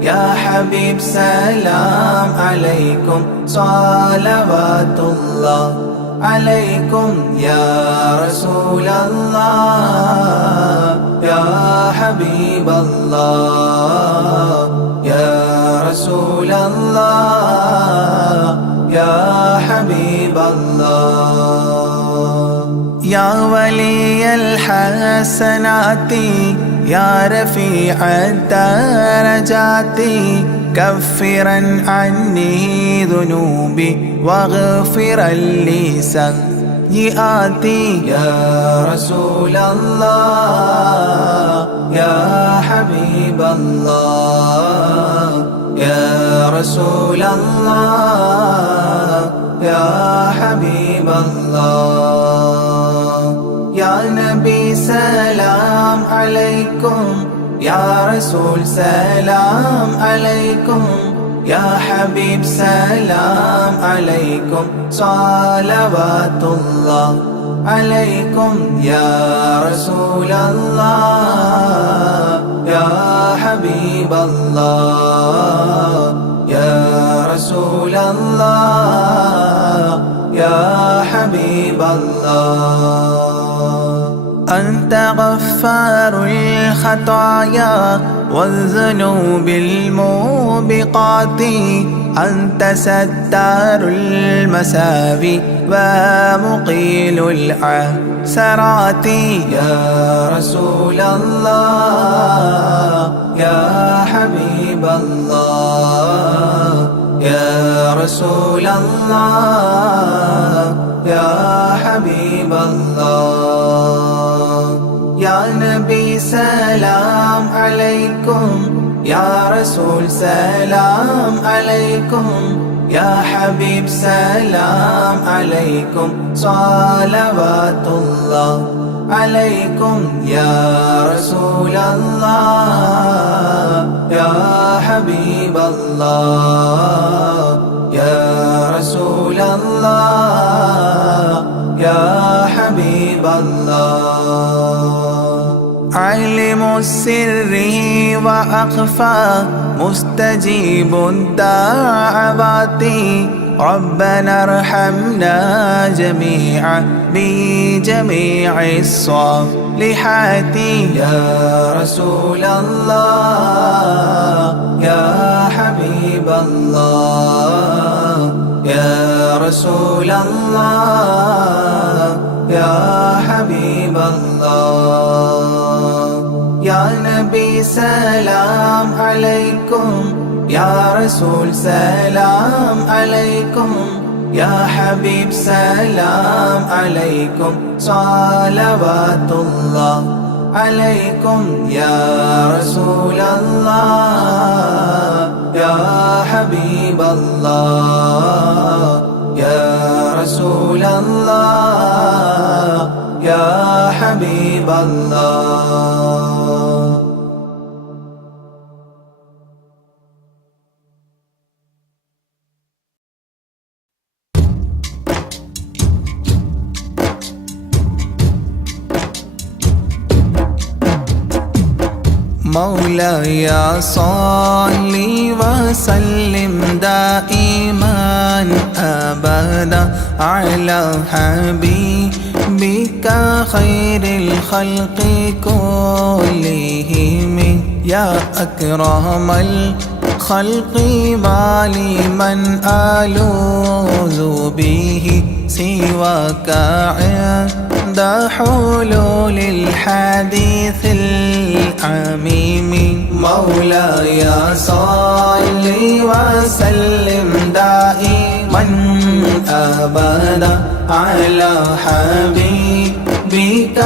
يا حبيب سلام عليكم صلوات الله عليكم يا رسول الله يا حبيب الله يا رسول الله يا حبيب الله يا ولي الحسنات يا رفيع الدرجات كفرا عني ذنوبي واغفرا لي سيئاتي يا رسول الله يا حبيب الله يا رسول الله يا حبيب الله يا نبي سلام عليكم يا رسول سلام عليكم يا حبيب سلام عليكم صلوات الله عليكم يا رسول الله يا حبيب الله يا رسول الله يا حبيب الله أنت غفار الخطايا والذنوب الموبقات أنت ستار المساوي ومقيل العثرات يا رسول الله يا حبيب الله يا رسول الله يا حبيب الله يا نبي سلام عليكم يا رسول سلام عليكم يا حبيب سلام عليكم صلوات الله عليكم يا رسول الله يا حبيب الله يا رسول الله يا حبيب الله علم السر وأخفى مستجيب الدعوات ربنا ارحمنا جميعا بجميع الصالحات يا رسول الله يا حبيب الله يا رسول الله يا حبيب الله يا نبي سلام عليكم يا رسول سلام عليكم يا حبيب سلام عليكم صلوات الله عليكم يا رسول الله يا حبيب الله يا رسول الله يا حبيب الله مولاي صل وسلم دائما أبدا على حبيبك خير الخلق كلهم يا أكرم الخلق ولمن ألوذ به سواك عند حلول الحديث العميم مولاي صل وسلم دائما أبدا على حبيبك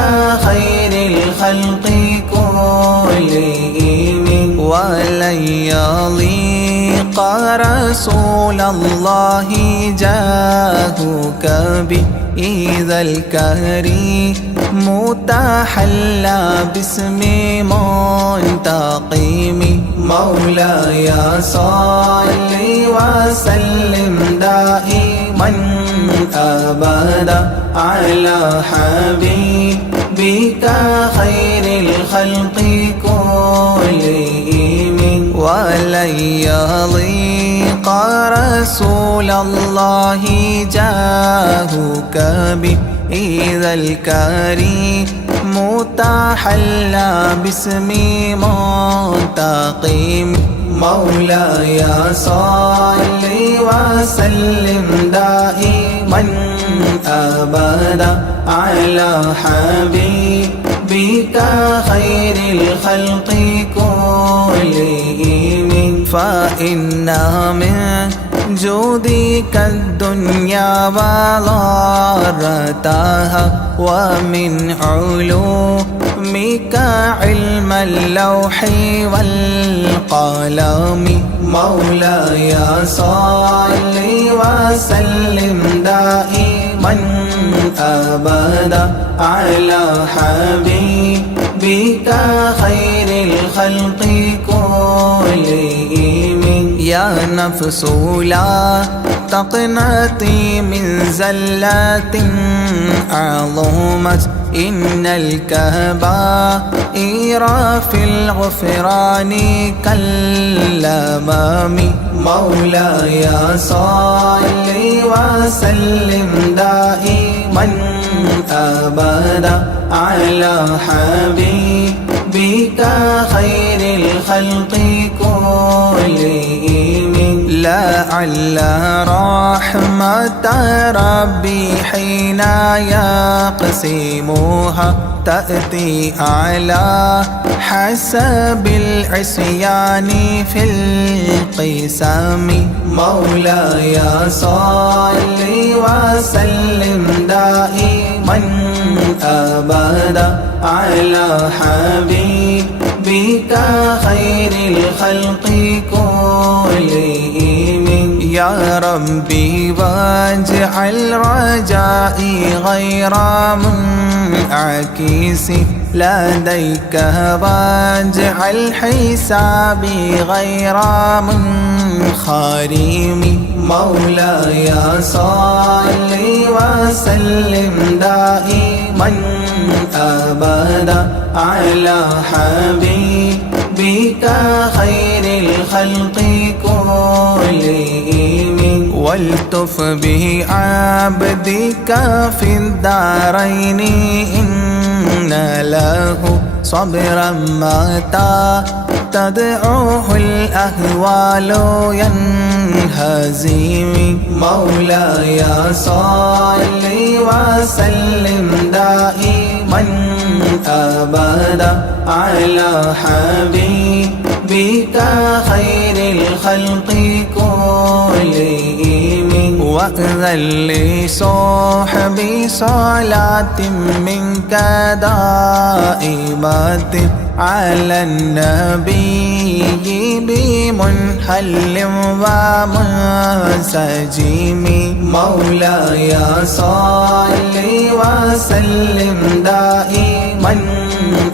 خير الخلق كلهم ولن يضيق رسول الله جاهك بإذا الكريم تحلى باسم منتقم مولاي صل وسلم دائما أبدا على حبيبك خير الخلق كلهم ولن يضيق رسول الله جاهك بإذا الكريم تحلى باسم منتقم مولاي صل وسلم دائما أبدا على حبيبك خير الخلق كلهم فإن من جودك الدنيا وضارتها ومن علومك علم اللوح والقلم مولاي صل وسلم دائما أبدا على حبيبك خير الخلق كلهم يا نفس لا تقنطي من زلات عظمت إن الكبائر في الغفران كالأمام مولاي صل وسلم دائما أبدا على حبيبك خير الخلق كلهم لعل رحمة ربي حين يقسمها تأتي على حسب العصيان في القسم. مولاي صل وسلم دائما أبدا على حبيبك خير الخلق كلهم. يا ربي واجعل رجائي غير منعكس لديك واجعل حسابي غير منخرم. مولاي صل وسلم دائما أبدا على حبيبك خير الخلق كلهم. والتف بعبدك في الدارين إن له صبرا متى تدعوه الأهوال ينهزم. مولاي صل وسلم دائما أبدا على حبيبك خير الخلق كلهم. وأذن لصحبي صلاة منك دائمة على النبي بمنحل ومنسجم. مولاي صل وسلم دائما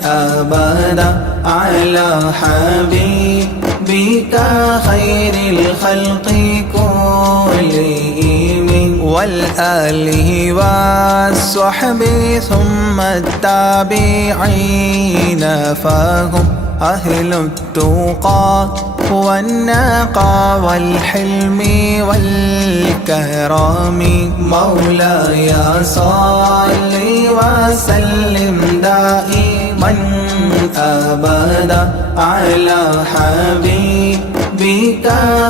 أبدا على حبيبك خير الخلق كلهم. والآل والصحب ثم التابعين فهم أهل التقى والنقى والحلم والكرم. مولاي صل وسلم دائما أبدا على حبيبك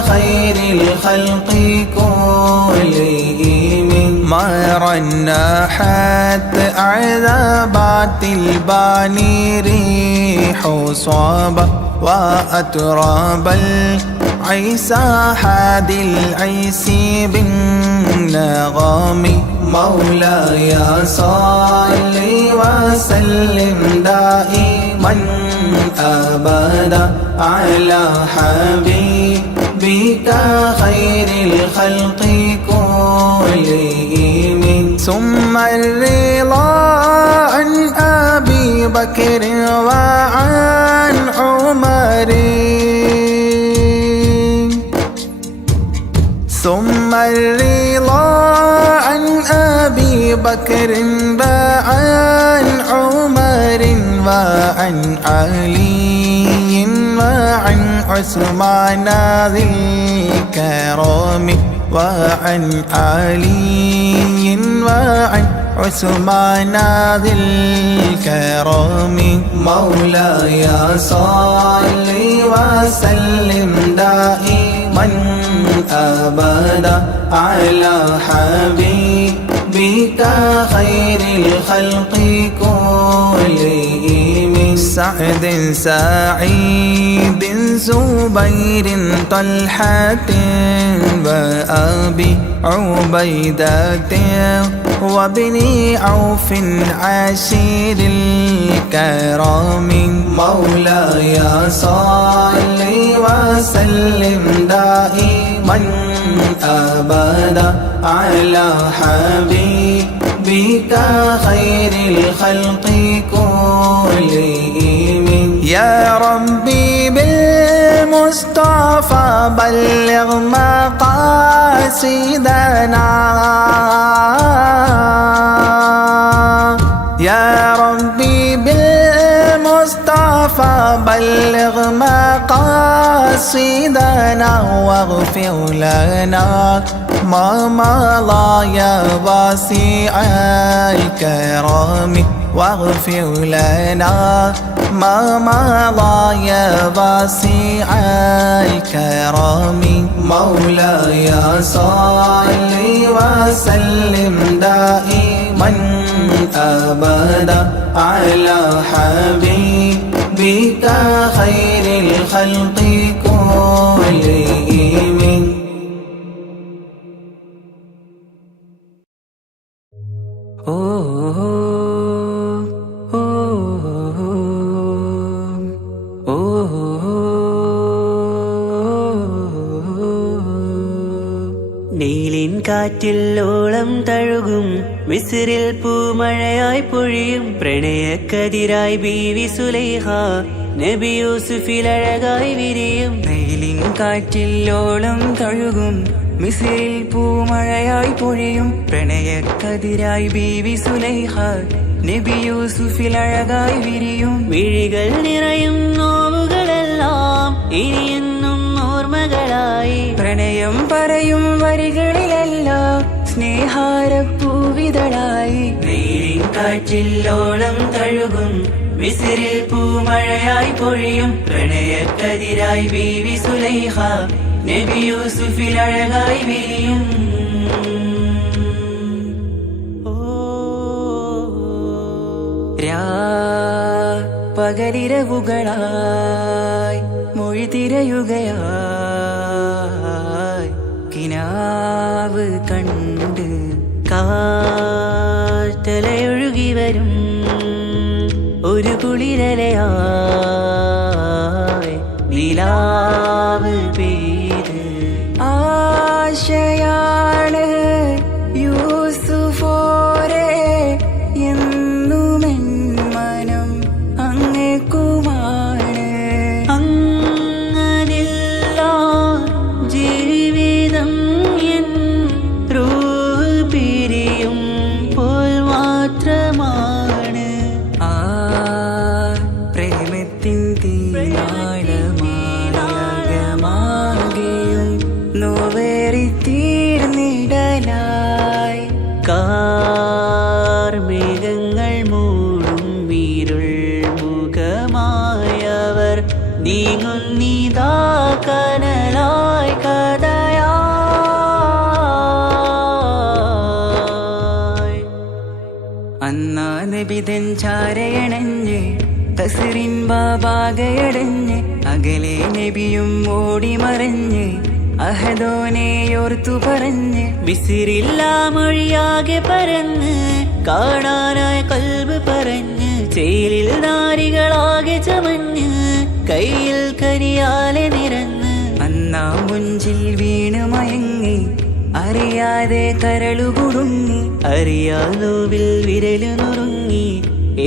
خير الخلق كلهم. ما رنحت عذابات الباني ريح صابة وأتراب العيسى حاد العيس بالنغم. مولاي صل وسلم دائما أبدا على حبيبك خير الخلق كلهم. ثم الرضا عن أبي بكر وعن عمر. ثم الرضا عن أبي بكر وعن عمر وعن علي وعن عثمان ذي الكرم. وعن علي وعن عثمان ذي الكرم. مولاي صل وسلم دائما أبدا على حبيبك خير الخلق كلهم. سعد سعيد زبير طلحة وأبي عبيدة وابن عوف عشير الكرام. مولاي صل وسلم دائما أبدا على حبيبك خير الخلق كلهم. يا ربي بالمصطفى بلغ مقاصدنا. يا ربي بالمصطفى بلغ مقاصدنا واغفر لنا ما مضى يا واسع الكرم. واغفر لنا ما مضى يا واسع الكرم مولاي صل وسلم دائما أبدا على حبيبك خير الخلق كلهم. നീലിൻ കാറ്റിൽ ഓളം തഴുകും മിസ്രിൽ പൂമഴയായി പൊഴിയും പ്രണയക്കതിരായി ബീവി സുലൈഹ നബി യൂസുഫിൽ അഴകായി വിരിയും. നീലിൻ കാറ്റിൽ ഓളം തഴുകും മിസ്രിൽ പൂമഴയായി പൊഴിയും പ്രണയക്കതിരായി ബീവി സുലൈഹ നബി യൂസുഫിൽ അഴകായി വിരിയും. മിഴികൾ നിറയും നോവുകളെല്ലാം ഇനിയെന്നും ഓർമ്മകളായി പ്രണയം പറയും വരികളിലെല്ലാം സ്നേഹാരപ്പൂവിതളായി. നീലിൻ കാറ്റിൽ ഓളം തഴുകും മിസ്രിൽ പൂമഴയായി പൊഴിയും പ്രണയക്കതിരായി ബീവി സുലൈഹ നബി യൂസുഫിൽ അഴകായി വിരിയും. പകലിരവുകളായി മൊഴി തിരയുകയായി കിനാവ് കണ്ട് കാറ്റലയൊഴുകി വരും ഒരു കുളിരലയായി നിലാവ് പെയ്ത് ആശയാണ് യൂസുഫോരെ എന്നുമെൻ മനം അങ്ങേക്കുമാണ്. അങ്ങനില്ല ജീവിതം എൻ റൂഹ് പിരിയും പോൽ മാത്രമാണ്. ആ പ്രേമത്തിൻ തീരാളമാകെയും നോവേറി തീർന്നിടലായി കാർമേഘങ്ങൾ മൂടും വീരുൾ മുഖമായവർ നീങ്ങുന്നിതാ കനലായി കഥയായി. അന്നാ നബിതൻ ചാരയണഞ്ഞ് തസ്റിൻ ബാബാകയടഞ്ഞ് അകലെ നബിയും ഓടി മറഞ്ഞ് അഹദോനെയോർത്തു പറഞ്ഞ് മിസ്രില്ല മൊഴിയാകെ പരന്ന് കാണാനായി കൽബ് പറഞ്ഞ് ചേലിൽ നാരികളാകെ ചമഞ്ഞ് കയ്യിൽ കരിയാലെ നിരന്ന് അന്നാ മുഞ്ചിൽ വീണ് മയങ്ങി അറിയാതെ കരളുകുടുങ്ങി അറിയാലോവിൽ വിരലു നുറുങ്ങി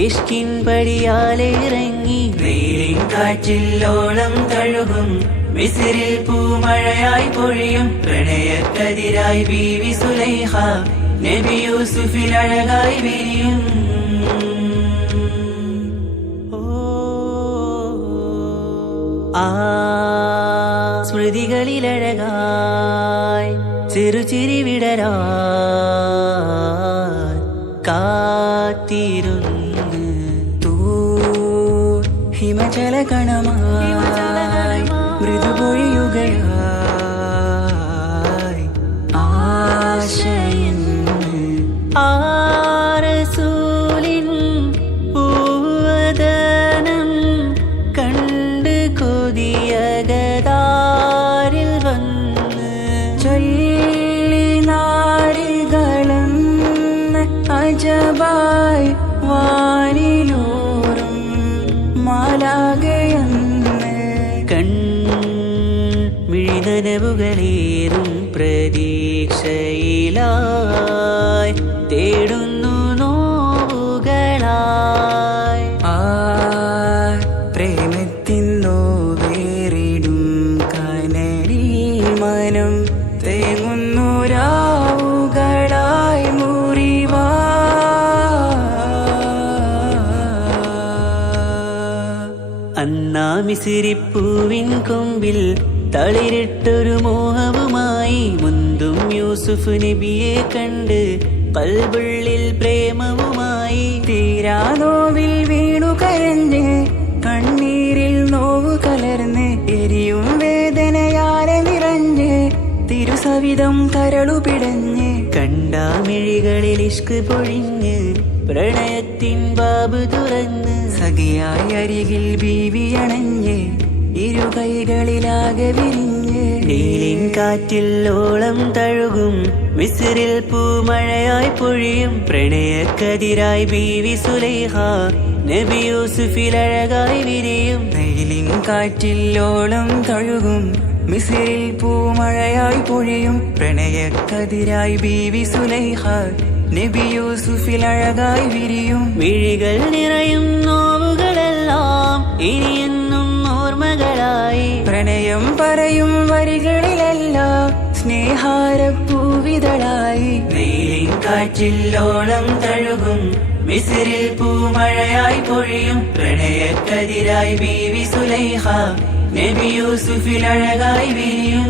ഇഷ്കിൻ പടിയാലെ ഇറങ്ങി. നീലിൻ കാറ്റിൽ ഓളം തഴുകും മിസ്രിൽ പൂമഴയായി പൊഴിയും പ്രണയക്കതിരായി ബീവി സുലൈഹ നബി യൂസുഫിൽ അഴകായി വിരിയും. ആ സ്മൃതികളിലഴകായി ചെറുചിരി വിടരാൻ കാത്തിരുന്ന് ഹിമജല കണമായി മൃദുപൊഴിയുകയായി ആശയിൻ ആരസൂലിൻ പൂവദനം കണ്ട് കൊതിയകതാരിൽ വന്ന് ചൊല്ലി നാരികളെന്ന് അജബായി വാനിലൂറും മാലാകയെന്ന് മിഴിനനവുകളേറും പ്രതീക്ഷയിലായി തേടുന്നു നോവുകളായി. ആ പ്രേമത്തിൻ നോവേറിടും കനലിൽ മനം തേങ്ങുന്നു രാവുകളായി മുറിവാ. അന്നാ മിസിരിപ്പൂവിൻ കൊമ്പിൽ തളിരിട്ടൊരു മോഹവുമായി മുന്തും യൂസുഫ് നബിയെ കണ്ട് കൽബുള്ളിൽ പ്രേമവുമായി. തീരാ നോവിൽ വീണു കരഞ്ഞ് കണ്ണീരിൽ നോവ് കലർ ജീവിതം കരളു പിടഞ്ഞ് കണ്ടാമിഴികളിൽ ഇഷ്ക് പൊഴിഞ്ഞ് പ്രണയത്തിൻ ബാബ് തുറന്ന് സഖിയായി അരികിൽ ബീവി അണഞ്ഞ് ഇരു കൈകളിലാകെ വിരിഞ്ഞ് നീലിൻ കാറ്റിൽ ഓളം തഴുകും മിസ്രിൽ പൂമഴയായി പൊഴിയും പ്രണയക്കതിരായി ബീവി സുലൈഹ നബി യൂസുഫിൽ അഴകായി വിരിയും വെയിലിൻ കാറ്റിൽ ഓളം തഴുകും മിസിറിൽ പൂമഴയായി പൊഴിയും പ്രണയക്കതിരായി ബീവി സുലൈഹ നബി യൂസുഫിൽ അഴകായി വിരിയും മിഴികൾ നിറയും നോവുകളെല്ലാം ഇനിയെന്നും ഓർമ്മകളായി പ്രണയം പറയും വരികളിലെല്ലാം സ്നേഹാരപ്പൂവിതളായി വെയിലിൻ കാറ്റിൽ ഓളം തഴുകും മിസ്രിൽ പൂമഴയായി പൊഴിയും പ്രണയക്കതിരായി ബീവി സുലൈഹ നബി യൂസുഫിൽ അഴകായി വിരിയും